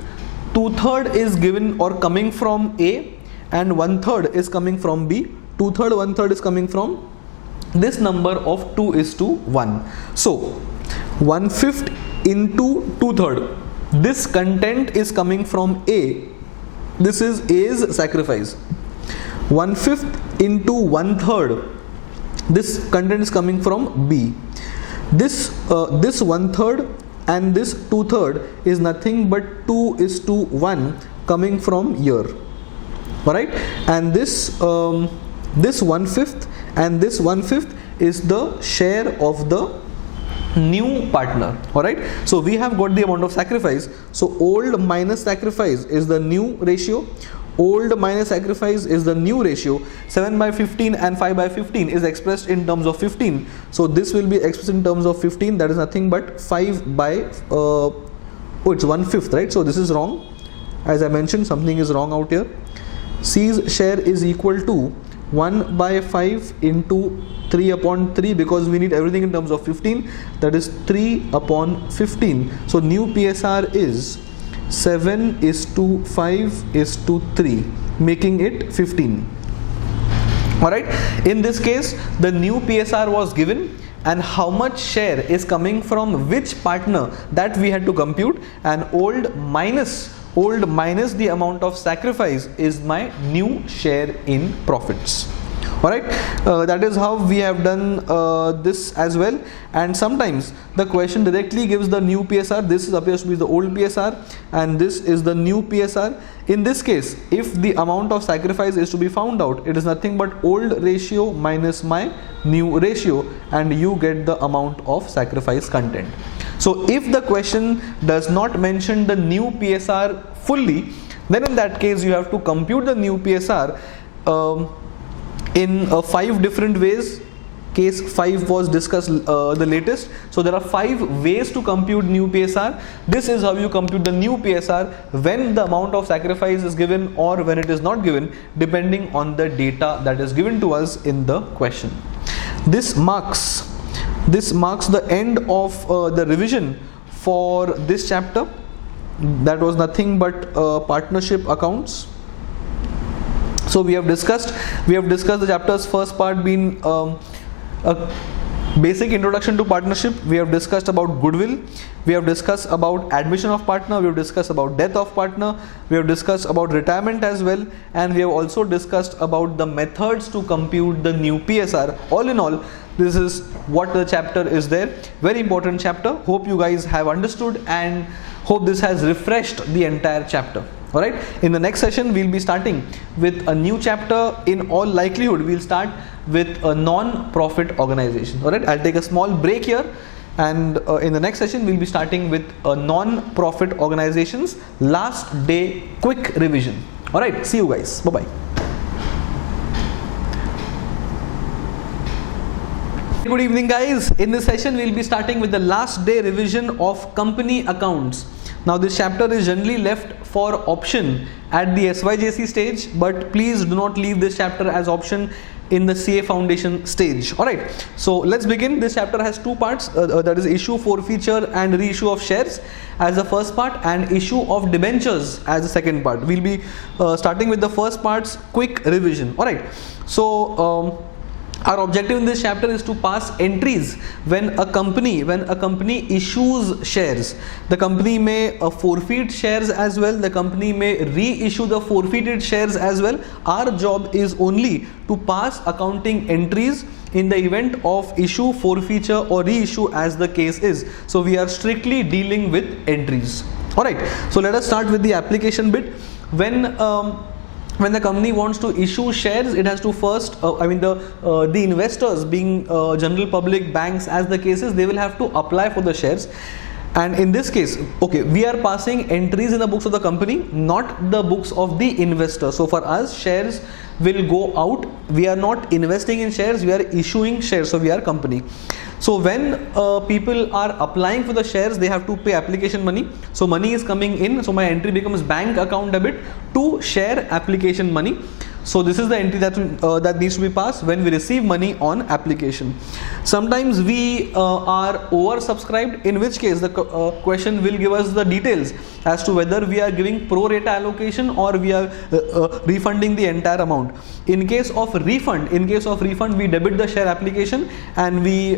2/3 is given or coming from A, and 1/3 is coming from B. 2/3, 1/3 is coming from this number of 2:1. So 1/5 into 2/3, this content is coming from A. This is A's sacrifice. 1/5 into 1/3, this content is coming from B. This 1/3 and this 2/3 is nothing but 2:1 coming from here. Alright, and this 1/5 and this 1/5 is the share of the new partner. Alright, so we have got the amount of sacrifice. So old minus sacrifice is the new ratio. Old minus sacrifice is the new ratio. 7/15 and 5/15 is expressed in terms of 15. So this will be expressed in terms of 15. That is nothing but 5/, it's 1/5, right? So this is wrong. As I mentioned, something is wrong out here. C's share is equal to 1/5 into 3/3, because we need everything in terms of 15. That is 3/15. So new PSR is 7:5:3, making it 15. Alright, in this case, the new PSR was given, and how much share is coming from which partner, that we had to compute, and old minus the amount of sacrifice is my new share in profits. Alright, that is how we have done this as well. And sometimes the question directly gives the new PSR. This appears to be the old PSR, and this is the new PSR. In this case, if the amount of sacrifice is to be found out, it is nothing but old ratio minus my new ratio, and you get the amount of sacrifice content. So if the question does not mention the new PSR fully, then in that case you have to compute the new PSR in 5 different ways. Case 5 was discussed the latest. So there are 5 ways to compute new PSR. This is how you compute the new PSR when the amount of sacrifice is given or when it is not given, depending on the data that is given to us in the question. This marks this marks the end of the revision for this chapter. That was nothing but partnership accounts. So we have discussed the chapter's first part being a basic introduction to partnership. We have discussed about goodwill, we have discussed about admission of partner, we have discussed about death of partner, we have discussed about retirement as well, and we have also discussed about the methods to compute the new PSR. All in all, this is what the chapter is there. Very important chapter. Hope you guys have understood and hope this has refreshed the entire chapter. Alright, in the next session we'll be starting with a new chapter. In all likelihood we'll start with a non-profit organization. Alright, I'll take a small break here, and in the next session we'll be starting with a non-profit organizations last day quick revision. Alright, see you guys. Bye bye. Good evening guys. In this session we'll be starting with the last day revision of company accounts. Now this chapter is generally left for option at the SYJC stage, but please do not leave this chapter as option in the CA foundation stage. Alright, so let's begin. This chapter has two parts, that is issue, forfeiture and reissue of shares as the first part, and issue of debentures as the second part. We'll be starting with the first part's quick revision. Alright, so our objective in this chapter is to pass entries when a company issues shares. The company may forfeit shares as well, the company may reissue the forfeited shares as well. Our job is only to pass accounting entries in the event of issue, forfeiture or reissue as the case is. So we are strictly dealing with entries. Alright, so let us start with the application bit. When the company wants to issue shares, it has to first, the investors being general public, banks as the cases, they will have to apply for the shares. And in this case, okay, we are passing entries in the books of the company, not the books of the investor. So for us, shares will go out. We are not investing in shares, we are issuing shares, so we are company. So when people are applying for the shares, they have to pay application money. So money is coming in, so my entry becomes bank account debit to share application money. So this is the entry that needs to be passed when we receive money on application. Sometimes we are oversubscribed, in which case the question will give us the details as to whether we are giving pro rata allocation or we are refunding the entire amount. In case of refund, we debit the share application and we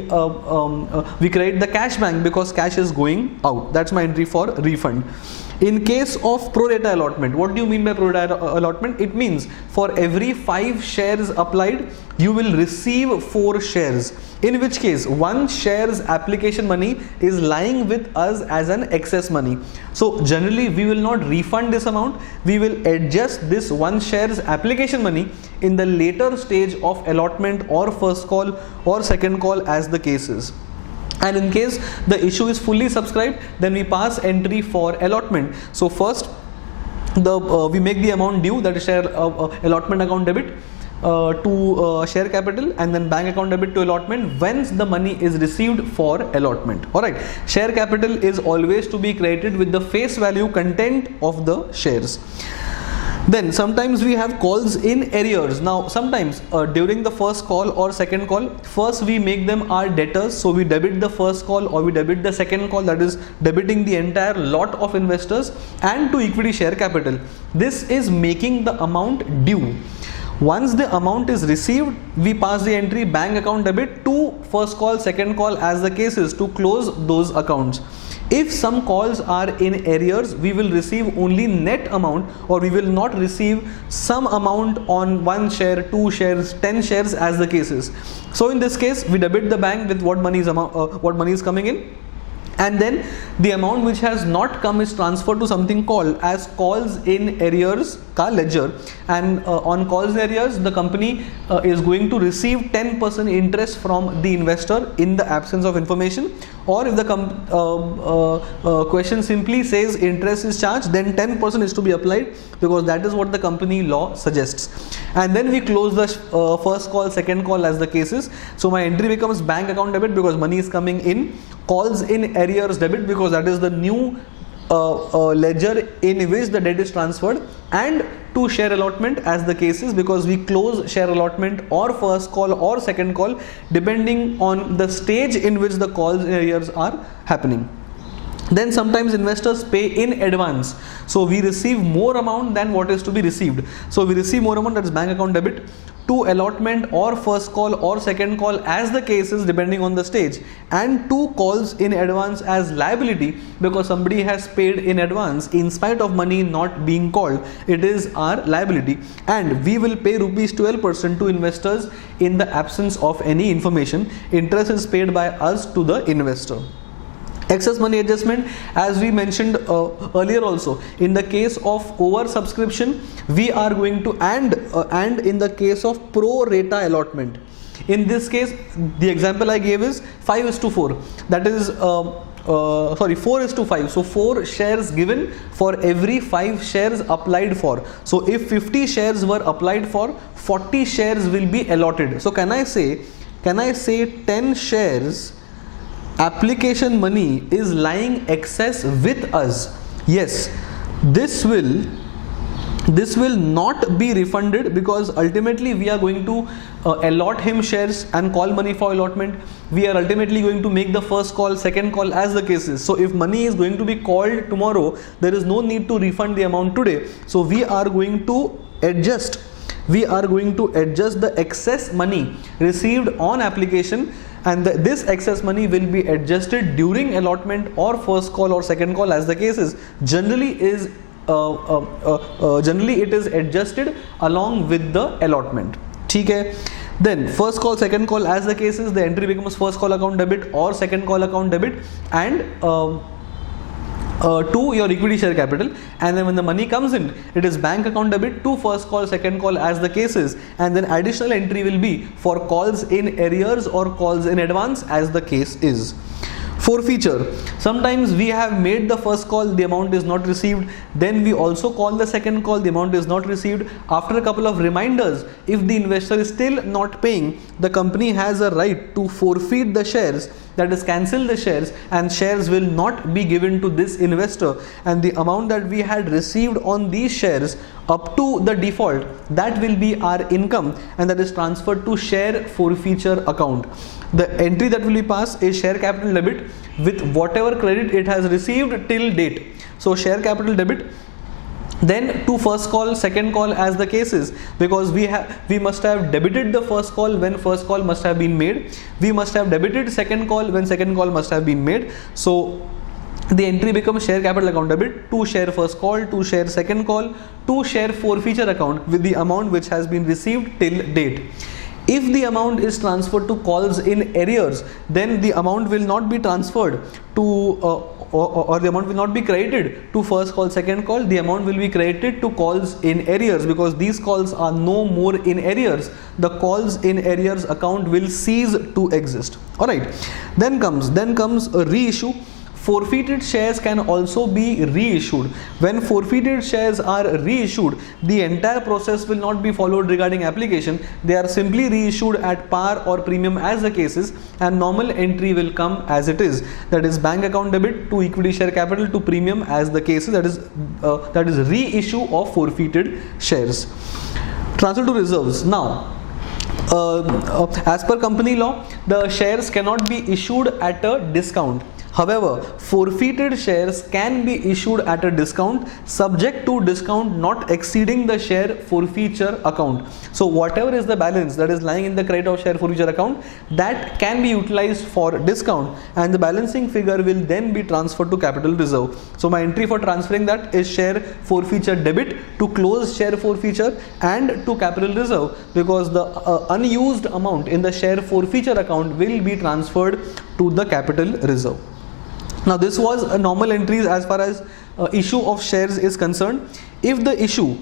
credit the cash bank because cash is going out. That's my entry for refund. In case of pro rata allotment, what do you mean by pro rata allotment? It means for every 5 shares applied, you will receive 4 shares. In which case, 1 share's application money is lying with us as an excess money. So generally, we will not refund this amount. We will adjust this 1 share's application money in the later stage of allotment or first call or second call as the case is. And in case the issue is fully subscribed, then we pass entry for allotment. So first, we make the amount due, that is share allotment account debit to share capital, and then bank account debit to allotment once the money is received for allotment. Alright, share capital is always to be credited with the face value content of the shares. Then sometimes we have calls in arrears. Now sometimes during the first call or second call, first we make them our debtors, so we debit the first call or we debit the second call, that is debiting the entire lot of investors and to equity share capital. This is making the amount due. Once the amount is received, we pass the entry bank account debit to first call, second call as the case is to close those accounts. If some calls are in arrears, we will receive only net amount, or we will not receive some amount on 1 share, 2 shares, 10 shares as the case is. So in this case, we debit the bank with what money is coming in, and then the amount which has not come is transferred to something called as calls in arrears ka ledger, and on calls in arrears the company is going to receive 10% interest from the investor in the absence of information, or if the question simply says interest is charged, then 10% is to be applied because that is what the company law suggests. And then we close the first call, second call as the cases. So my entry becomes bank account debit because money is coming in, calls in arrears debit because that is the new ledger in which the debt is transferred, and to share allotment as the case is, because we close share allotment or first call or second call depending on the stage in which the calls in arrears are happening. Then sometimes investors pay in advance, so we receive more amount than what is to be received. So we receive more amount, that is bank account debit, to allotment or first call or second call as the case is depending on the stage, and to calls in advance as liability, because somebody has paid in advance in spite of money not being called. It is our liability, and we will pay rupees 12% to investors in the absence of any information. Interest is paid by us to the investor. Excess money adjustment, as we mentioned earlier also, in the case of over subscription we are going to, and in the case of pro rata allotment. In this case, the example I gave is 5:4, that is 4:5. So 4 shares given for every 5 shares applied for. So if 50 shares were applied for, 40 shares will be allotted. So can I say 10 shares application money is lying excess with us? Yes, this will not be refunded, because ultimately we are going to allot him shares and call money for allotment. We are ultimately going to make the first call, second call as the case is. So if money is going to be called tomorrow, there is no need to refund the amount today. So we are going to adjust the excess money received on application, and this excess money will be adjusted during allotment or first call or second call as the case is. Generally it is adjusted along with the allotment. Okay. Then first call, second call as the case is, the entry becomes first call account debit or second call account debit, and to your equity share capital. And then when the money comes in, it is bank account debit to first call, second call as the case is, and then additional entry will be for calls in arrears or calls in advance as the case is. Forfeiture. Sometimes we have made the first call, the amount is not received. Then we also call the second call, the amount is not received. After a couple of reminders, if the investor is still not paying, the company has a right to forfeit the shares, that is cancel the shares, and shares will not be given to this investor, and the amount that we had received on these shares up to the default, that will be our income, and that is transferred to share forfeiture account. The entry that will be passed is share capital debit with whatever credit it has received till date. So share capital debit, then to first call, second call as the case is, because we must have debited the first call when first call must have been made. We must have debited second call when second call must have been made. So the entry becomes share capital account debit to share first call, to share second call, to share forfeiture account with the amount which has been received till date. If the amount is transferred to calls in arrears, then the amount will not be transferred to or the amount will not be credited to first call, second call. The amount will be credited to calls in arrears, because these calls are no more in arrears. The calls in arrears account will cease to exist. Alright, then comes a reissue. Forfeited shares can also be reissued. When forfeited shares are reissued, the entire process will not be followed regarding application. They are simply reissued at par or premium as the case is, and normal entry will come as it is. That is bank account debit to equity share capital to premium as the case is. That is reissue of forfeited shares. Transfer to reserves. Now, as per company law, the shares cannot be issued at a discount. However, forfeited shares can be issued at a discount, subject to discount not exceeding the share forfeiture account. So whatever is the balance that is lying in the credit of share forfeiture account, that can be utilized for discount, and the balancing figure will then be transferred to capital reserve. So my entry for transferring that is share forfeiture debit to close share forfeiture and to capital reserve, because the unused amount in the share forfeiture account will be transferred to the capital reserve. Now this was a normal entries as far as issue of shares is concerned. If the issue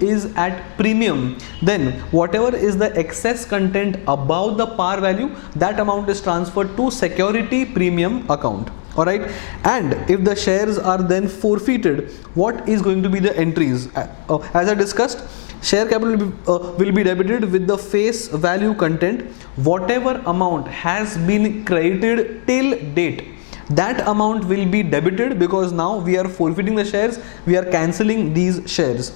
is at premium, then whatever is the excess content above the par value, that amount is transferred to security premium account. Alright, and if the shares are then forfeited, what is going to be the entries? As I discussed, share capital will be debited with the face value content, whatever amount has been credited till date, that amount will be debited because now we are forfeiting the shares, we are cancelling these shares.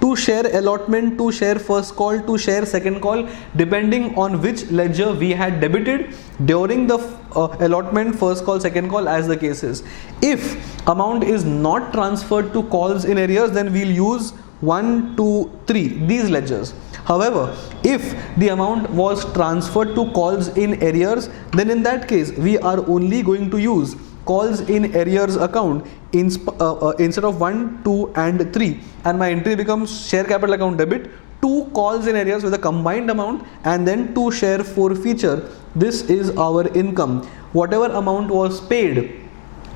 To share allotment, to share first call, to share second call, depending on which ledger we had debited during the allotment, first call, second call, as the case is. If amount is not transferred to calls in arrears, then we'll use 1, 2, 3, these ledgers. However, if the amount was transferred to calls in arrears, then in that case we are only going to use calls in arrears account instead of 1, 2 and 3, and my entry becomes share capital account debit, 2 calls in arrears with a combined amount, and then 2 share forfeiture. This is our income. Whatever amount was paid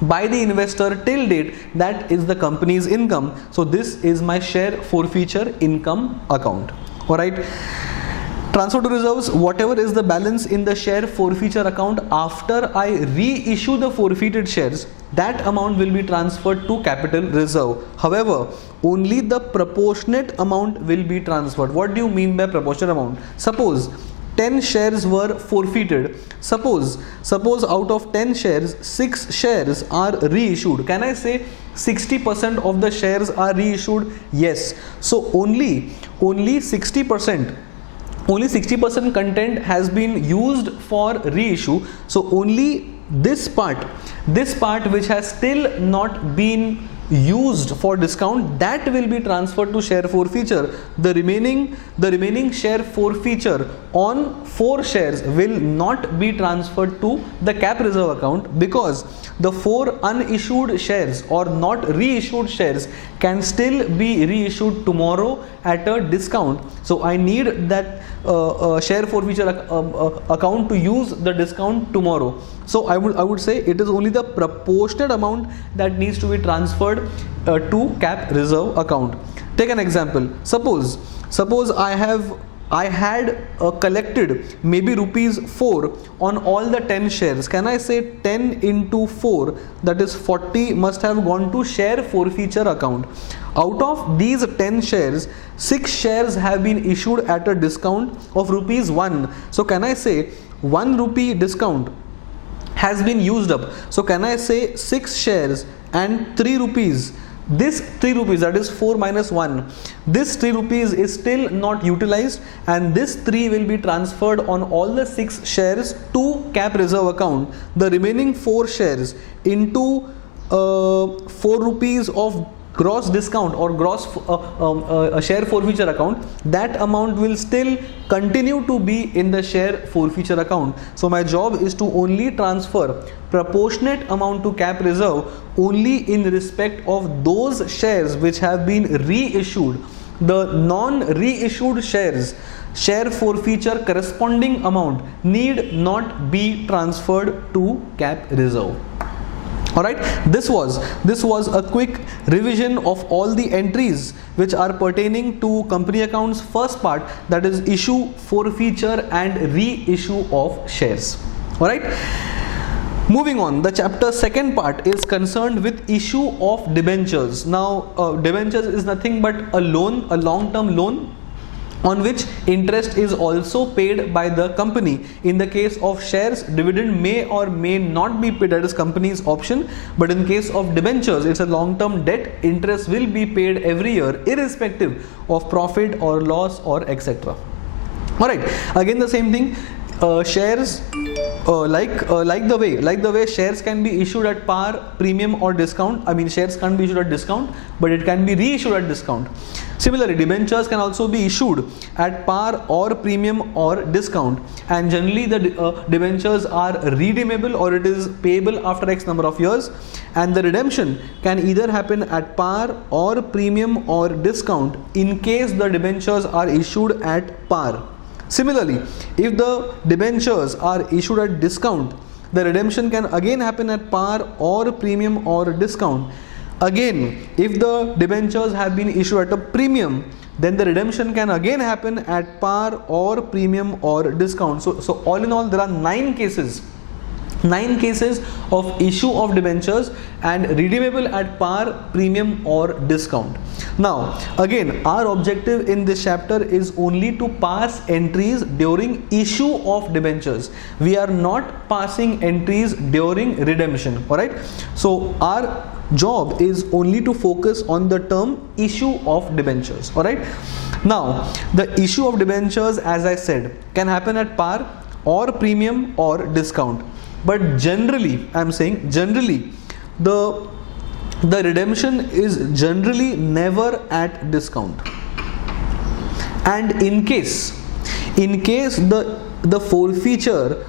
by the investor till date, that is the company's income. So this is my share forfeiture income account. Alright. Transfer to reserves, whatever is the balance in the share forfeiture account after I reissue the forfeited shares, that amount will be transferred to capital reserve. However, only the proportionate amount will be transferred. What do you mean by proportionate amount? Suppose 10 shares were forfeited. Suppose out of 10 shares, 6 shares are reissued. Can I say 60% of the shares are reissued? Yes. So only 60%. Only 60% content has been used for reissue. So only this part which has still not been used for discount, that will be transferred to share forfeiture. The remaining share forfeiture on 4 shares will not be transferred to the cap reserve account, because the 4 unissued shares or not reissued shares can still be reissued tomorrow at a discount. So I need that share forfeiture account to use the discount tomorrow. So I would say it is only the proportionate amount that needs to be transferred to cap reserve account. Take an example. Suppose I had collected maybe rupees 4 on all the 10 shares. Can I say 10 into 4, that is 40, must have gone to share forfeiture account. Out of these 10 shares, 6 shares have been issued at a discount of rupees 1. So can I say 1 rupee discount has been used up? So can I say 6 shares and 3 rupees? This 3 rupees, that is 4 minus 1, this 3 rupees is still not utilized, and this 3 will be transferred on all the 6 shares to cap reserve account. The remaining 4 shares into 4 rupees of gross discount or gross share forfeiture account, that amount will still continue to be in the share forfeiture account. So my job is to only transfer proportionate amount to cap reserve only in respect of those shares which have been reissued. The non-reissued shares, share forfeiture corresponding amount need not be transferred to cap reserve. Alright, this was a quick revision of all the entries which are pertaining to company accounts first part, that is issue, forfeiture and reissue of shares. Alright, moving on, the chapter second part is concerned with issue of debentures. Now debentures is nothing but a loan, a long-term loan on which interest is also paid by the company. In the case of shares, dividend may or may not be paid, that is company's option, but in case of debentures, it's a long-term debt, interest will be paid every year irrespective of profit or loss or etc. Alright, again the same thing, shares, like the way shares can be issued at par, premium or discount. I mean, shares can't be issued at discount, but it can be reissued at discount. Similarly, debentures can also be issued at par or premium or discount, and generally the debentures are redeemable or it is payable after X number of years, and the redemption can either happen at par or premium or discount in case the debentures are issued at par. Similarly, if the debentures are issued at discount, the redemption can again happen at par or premium or discount. Again, if the debentures have been issued at a premium, then the redemption can again happen at par or premium or discount. So all in all, there are 9 cases 9 cases of issue of debentures and redeemable at par, premium or discount. Now again, our objective in this chapter is only to pass entries during issue of debentures. We are not passing entries during redemption. Alright, so our job is only to focus on the term issue of debentures. Alright, now the issue of debentures, as I said, can happen at par or premium or discount. But generally, I am saying generally, the redemption is generally never at discount. And in case the forfeiture,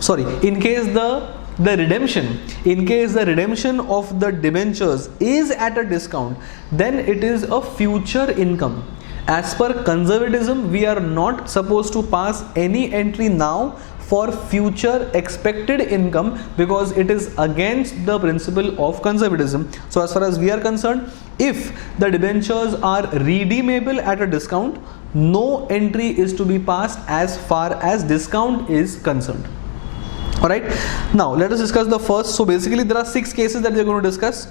sorry, in case the redemption of the debentures is at a discount, then it is a future income. As per conservatism, we are not supposed to pass any entry now for future expected income, because it is against the principle of conservatism. So as far as we are concerned, if the debentures are redeemable at a discount, no entry is to be passed as far as discount is concerned. Alright, now let us discuss the first. So basically there are 6 cases that we are going to discuss: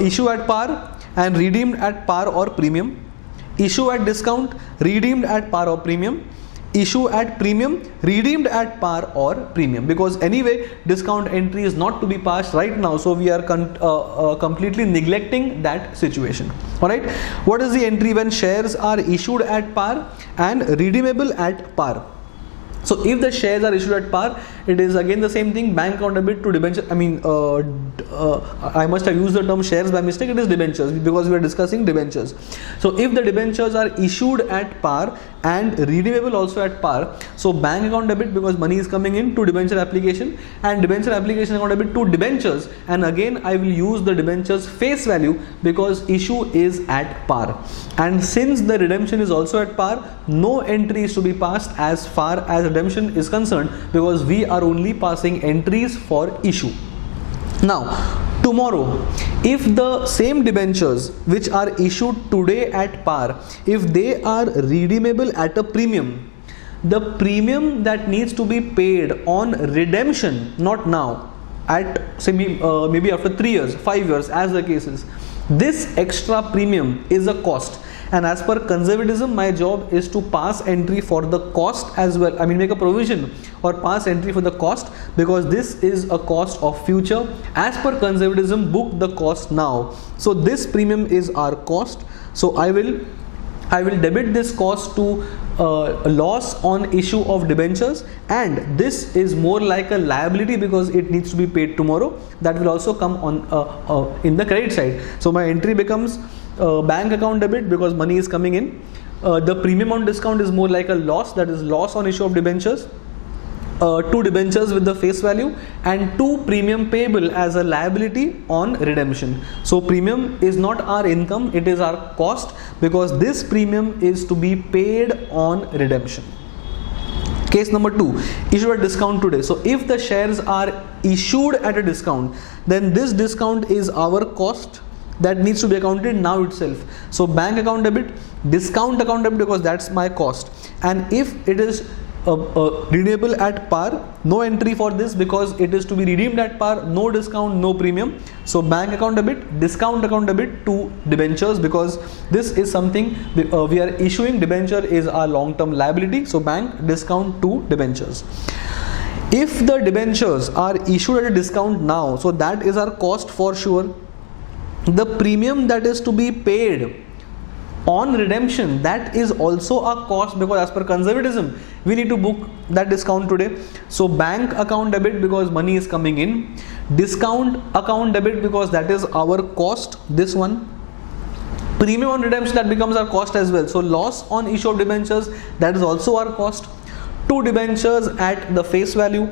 issue at par and redeemed at par or premium, issue at discount, redeemed at par or premium, issue at premium, redeemed at par or premium. Because anyway, discount entry is not to be passed right now, so we are completely neglecting that situation. Alright, what is the entry when shares are issued at par and redeemable at par? So if the shares are issued at par, it is again the same thing, bank account debit to debenture. I mean, I must have used the term shares by mistake. It is debentures, because we are discussing debentures. So if the debentures are issued at par and redeemable also at par, so bank account debit, because money is coming in, to debenture application, and debenture application account debit to debentures, and again I will use the debentures face value because issue is at par. And since the redemption is also at par, no entry is to be passed as far as redemption is concerned, because we are only passing entries for issue. Now tomorrow, if the same debentures which are issued today at par, if they are redeemable at a premium, the premium that needs to be paid on redemption, not now, at say maybe after 3 years, 5 years, as the case is, this extra premium is a cost. And as per conservatism, my job is to pass entry for the cost as well. I mean, make a provision or pass entry for the cost, because this is a cost of future. As per conservatism, book the cost now. So this premium is our cost. So I will debit this cost to loss on issue of debentures, and this is more like a liability because it needs to be paid tomorrow. That will also come on in the credit side. So my entry becomes bank account debit because money is coming in. The premium on discount is more like a loss, that is loss on issue of debentures. 2 debentures with the face value, and 2 premium payable as a liability on redemption. So premium is not our income, it is our cost, because this premium is to be paid on redemption. Case number 2, issued at discount today. So if the shares are issued at a discount, then this discount is our cost that needs to be accounted now itself. So bank account debit, discount account debit, because that's my cost. And if it is redeemable at par, no entry for this because it is to be redeemed at par, no discount, no premium. So bank account debit, discount account debit to debentures, because this is something we are issuing. Debenture is our long-term liability, so bank, discount to debentures. If the debentures are issued at a discount now, so that is our cost for sure. The premium that is to be paid on redemption, that is also a cost, because as per conservatism we need to book that discount today. So bank account debit because money is coming in, discount account debit because that is our cost, this one. Premium on redemption, that becomes our cost as well. So loss on issue of debentures, that is also our cost. 2 debentures at the face value,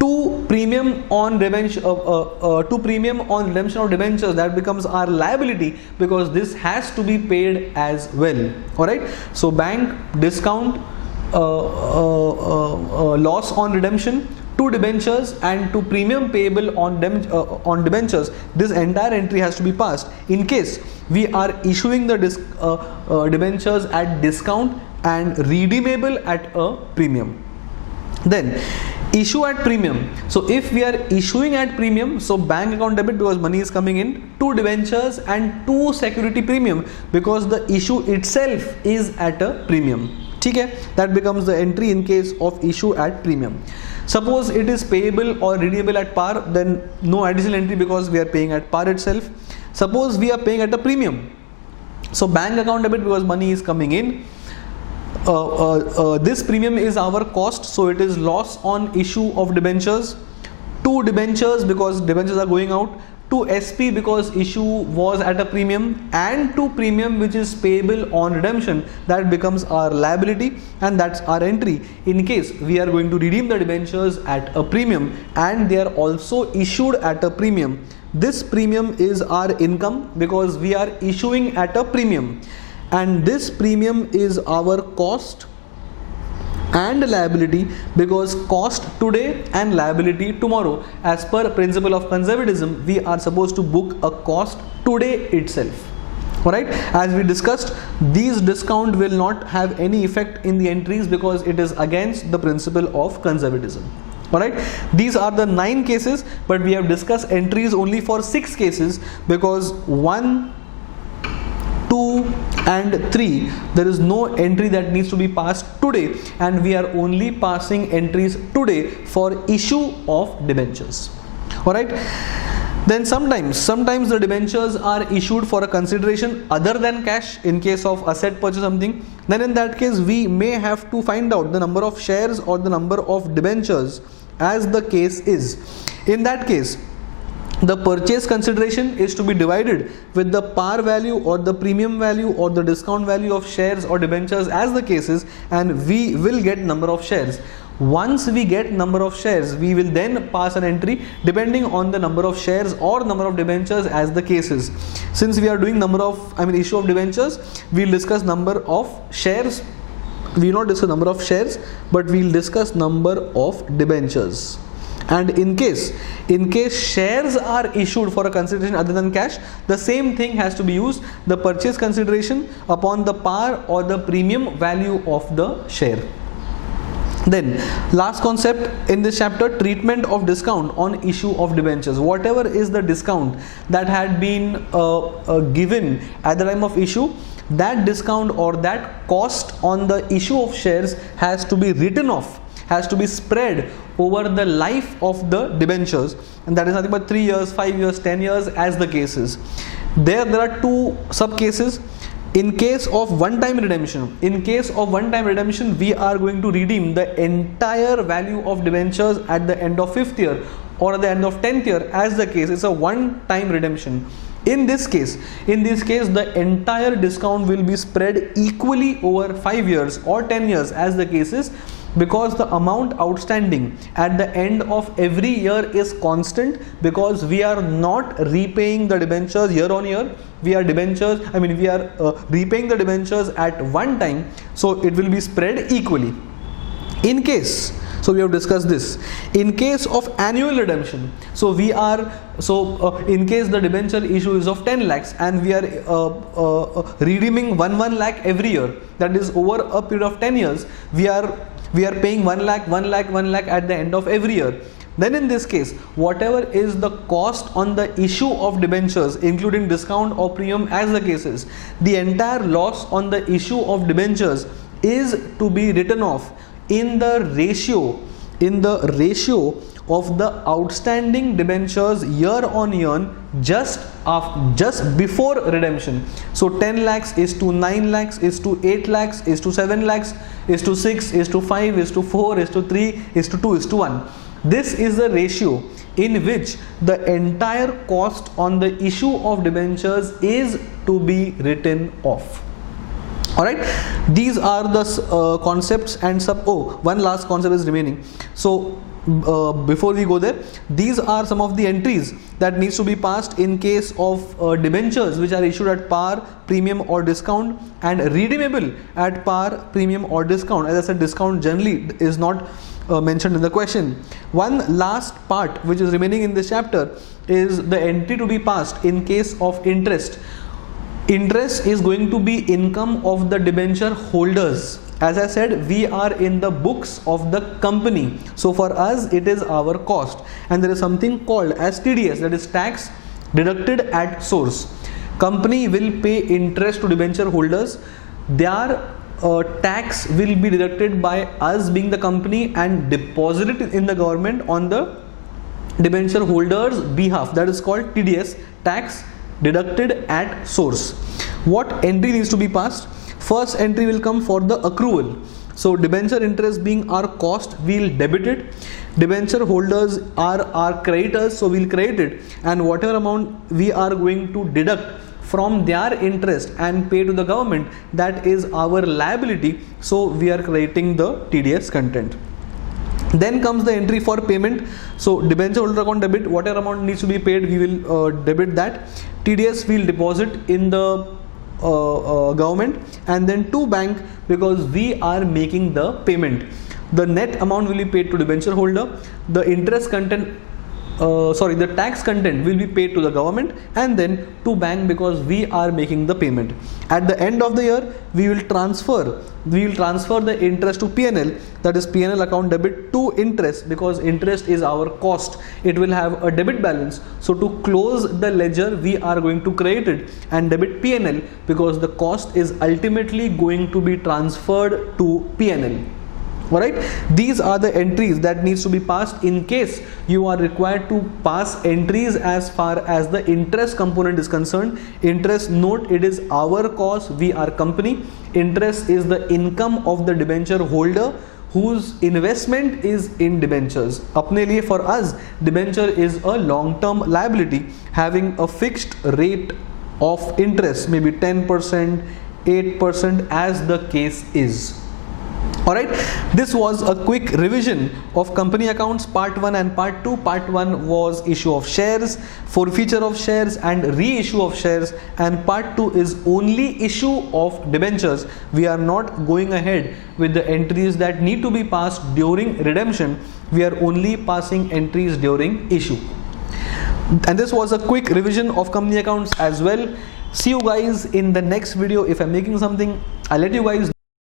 2 premium on redemption of debentures, that becomes our liability because this has to be paid as well. Alright, so bank, discount, loss on redemption, 2 debentures and 2 premium payable on debentures. This entire entry has to be passed in case we are issuing the debentures at discount and redeemable at a premium. Then issue at premium. So if we are issuing at premium, so bank account debit because money is coming in, 2 debentures and 2 security premium because the issue itself is at a premium. Okay, that becomes the entry in case of issue at premium. Suppose it is payable or redeemable at par, then no additional entry because we are paying at par itself. Suppose we are paying at a premium, so bank account debit because money is coming in. This premium is our cost, so it is loss on issue of debentures. 2 debentures because debentures are going out, 2 SP because issue was at a premium, and 2 premium which is payable on redemption, that becomes our liability, and that's our entry in case we are going to redeem the debentures at a premium and they are also issued at a premium. This premium is our income because we are issuing at a premium, and this premium is our cost and liability because cost today and liability tomorrow. As per principle of conservatism, we are supposed to book a cost today itself. Alright, as we discussed, these discount will not have any effect in the entries because it is against the principle of conservatism. Alright, these are the 9 cases, but we have discussed entries only for 6 cases because 1, 2 and 3 there is no entry that needs to be passed today, and we are only passing entries today for issue of debentures. Alright, then sometimes the debentures are issued for a consideration other than cash in case of asset purchase something. Then in that case we may have to find out the number of shares or the number of debentures as the case is. In that case, the purchase consideration is to be divided with the par value or the premium value or the discount value of shares or debentures as the case is, and we will get number of shares. Once we get number of shares, we will then pass an entry depending on the number of shares or number of debentures as the case is. Since we are doing issue of debentures, we will discuss number of shares. We will not discuss number of shares, but we will discuss number of debentures. And in case shares are issued for a consideration other than cash, the same thing has to be used, the purchase consideration upon the par or the premium value of the share. Then last concept in this chapter, treatment of discount on issue of debentures. Whatever is the discount that had been given at the time of issue, that discount or that cost on the issue of shares has to be written off, has to be spread over the life of the debentures, and that is nothing but 3 years, 5 years, 10 years as the cases. There are 2 sub cases. In case of one-time redemption, we are going to redeem the entire value of debentures at the end of 5th year or at the end of 10th year as the case. It's a one-time redemption. In this case, the entire discount will be spread equally over 5 years or 10 years as the case is, because the amount outstanding at the end of every year is constant, because we are not repaying the debentures year on year. We are repaying the debentures at one time, so it will be spread equally. In case, so we have discussed this, in case of annual redemption, in case the debenture issue is of 10 lakhs and we are redeeming 1 lakh every year, that is over a period of 10 years, we are paying 1 lakh at the end of every year. Then in this case, whatever is the cost on the issue of debentures, including discount or premium as the case is, the entire loss on the issue of debentures is to be written off in the ratio of the outstanding debentures year on year just before redemption. So 10 lakhs is to 9 lakhs is to 8 lakhs is to 7 lakhs is to 6 is to 5 is to 4 is to 3 is to 2 is to 1. This is the ratio in which the entire cost on the issue of debentures is to be written off. Alright, these are the concepts, and one last concept is remaining. So before we go there, these are some of the entries that needs to be passed in case of debentures which are issued at par, premium or discount, and redeemable at par, premium or discount. As I said, discount generally is not mentioned in the question. One last part which is remaining in this chapter is the entry to be passed in case of interest. Interest is going to be income of the debenture holders as I said, we are in the books of the company. So for us, it is our cost. And there is something called as TDS, that is tax deducted at source. Company will pay interest to debenture holders. Their tax will be deducted by us being the company and deposited in the government on the debenture holders behalf. That is called TDS, tax deducted at source. What entry needs to be passed? First entry will come for the accrual. So debenture interest being our cost, we'll debit it. Debenture holders are our creditors, so we'll credit it, and whatever amount we are going to deduct from their interest and pay to the government, that is our liability, so we are crediting the TDS content. Then comes the entry for payment. So debenture holder account debit, whatever amount needs to be paid, we will debit that. TDS we'll deposit in the government, and then to bank, because we are making the payment. The net amount will be paid to debenture holder. The interest content, the tax content will be paid to the government, and then to bank, because we are making the payment. At the end of the year, we will transfer the interest to PNL, that is PNL account debit to interest, because interest is our cost. It will have a debit balance. So to close the ledger, we are going to credit it and debit PNL, because the cost is ultimately going to be transferred to PNL. Alright, these are the entries that needs to be passed in case you are required to pass entries as far as the interest component is concerned. Interest, note, it is our cost, we are company. Interest is the income of the debenture holder whose investment is in debentures. Apne liye, for us, debenture is a long-term liability having a fixed rate of interest, maybe 10%, 8%, as the case is. Alright, this was a quick revision of company accounts part 1 and part 2. Part 1 was issue of shares, forfeiture of shares and reissue of shares, and part 2 is only issue of debentures. We are not going ahead with the entries that need to be passed during redemption. We are only passing entries during issue. And this was a quick revision of company accounts as well. See you guys in the next video. If I'm making something, I'll let you guys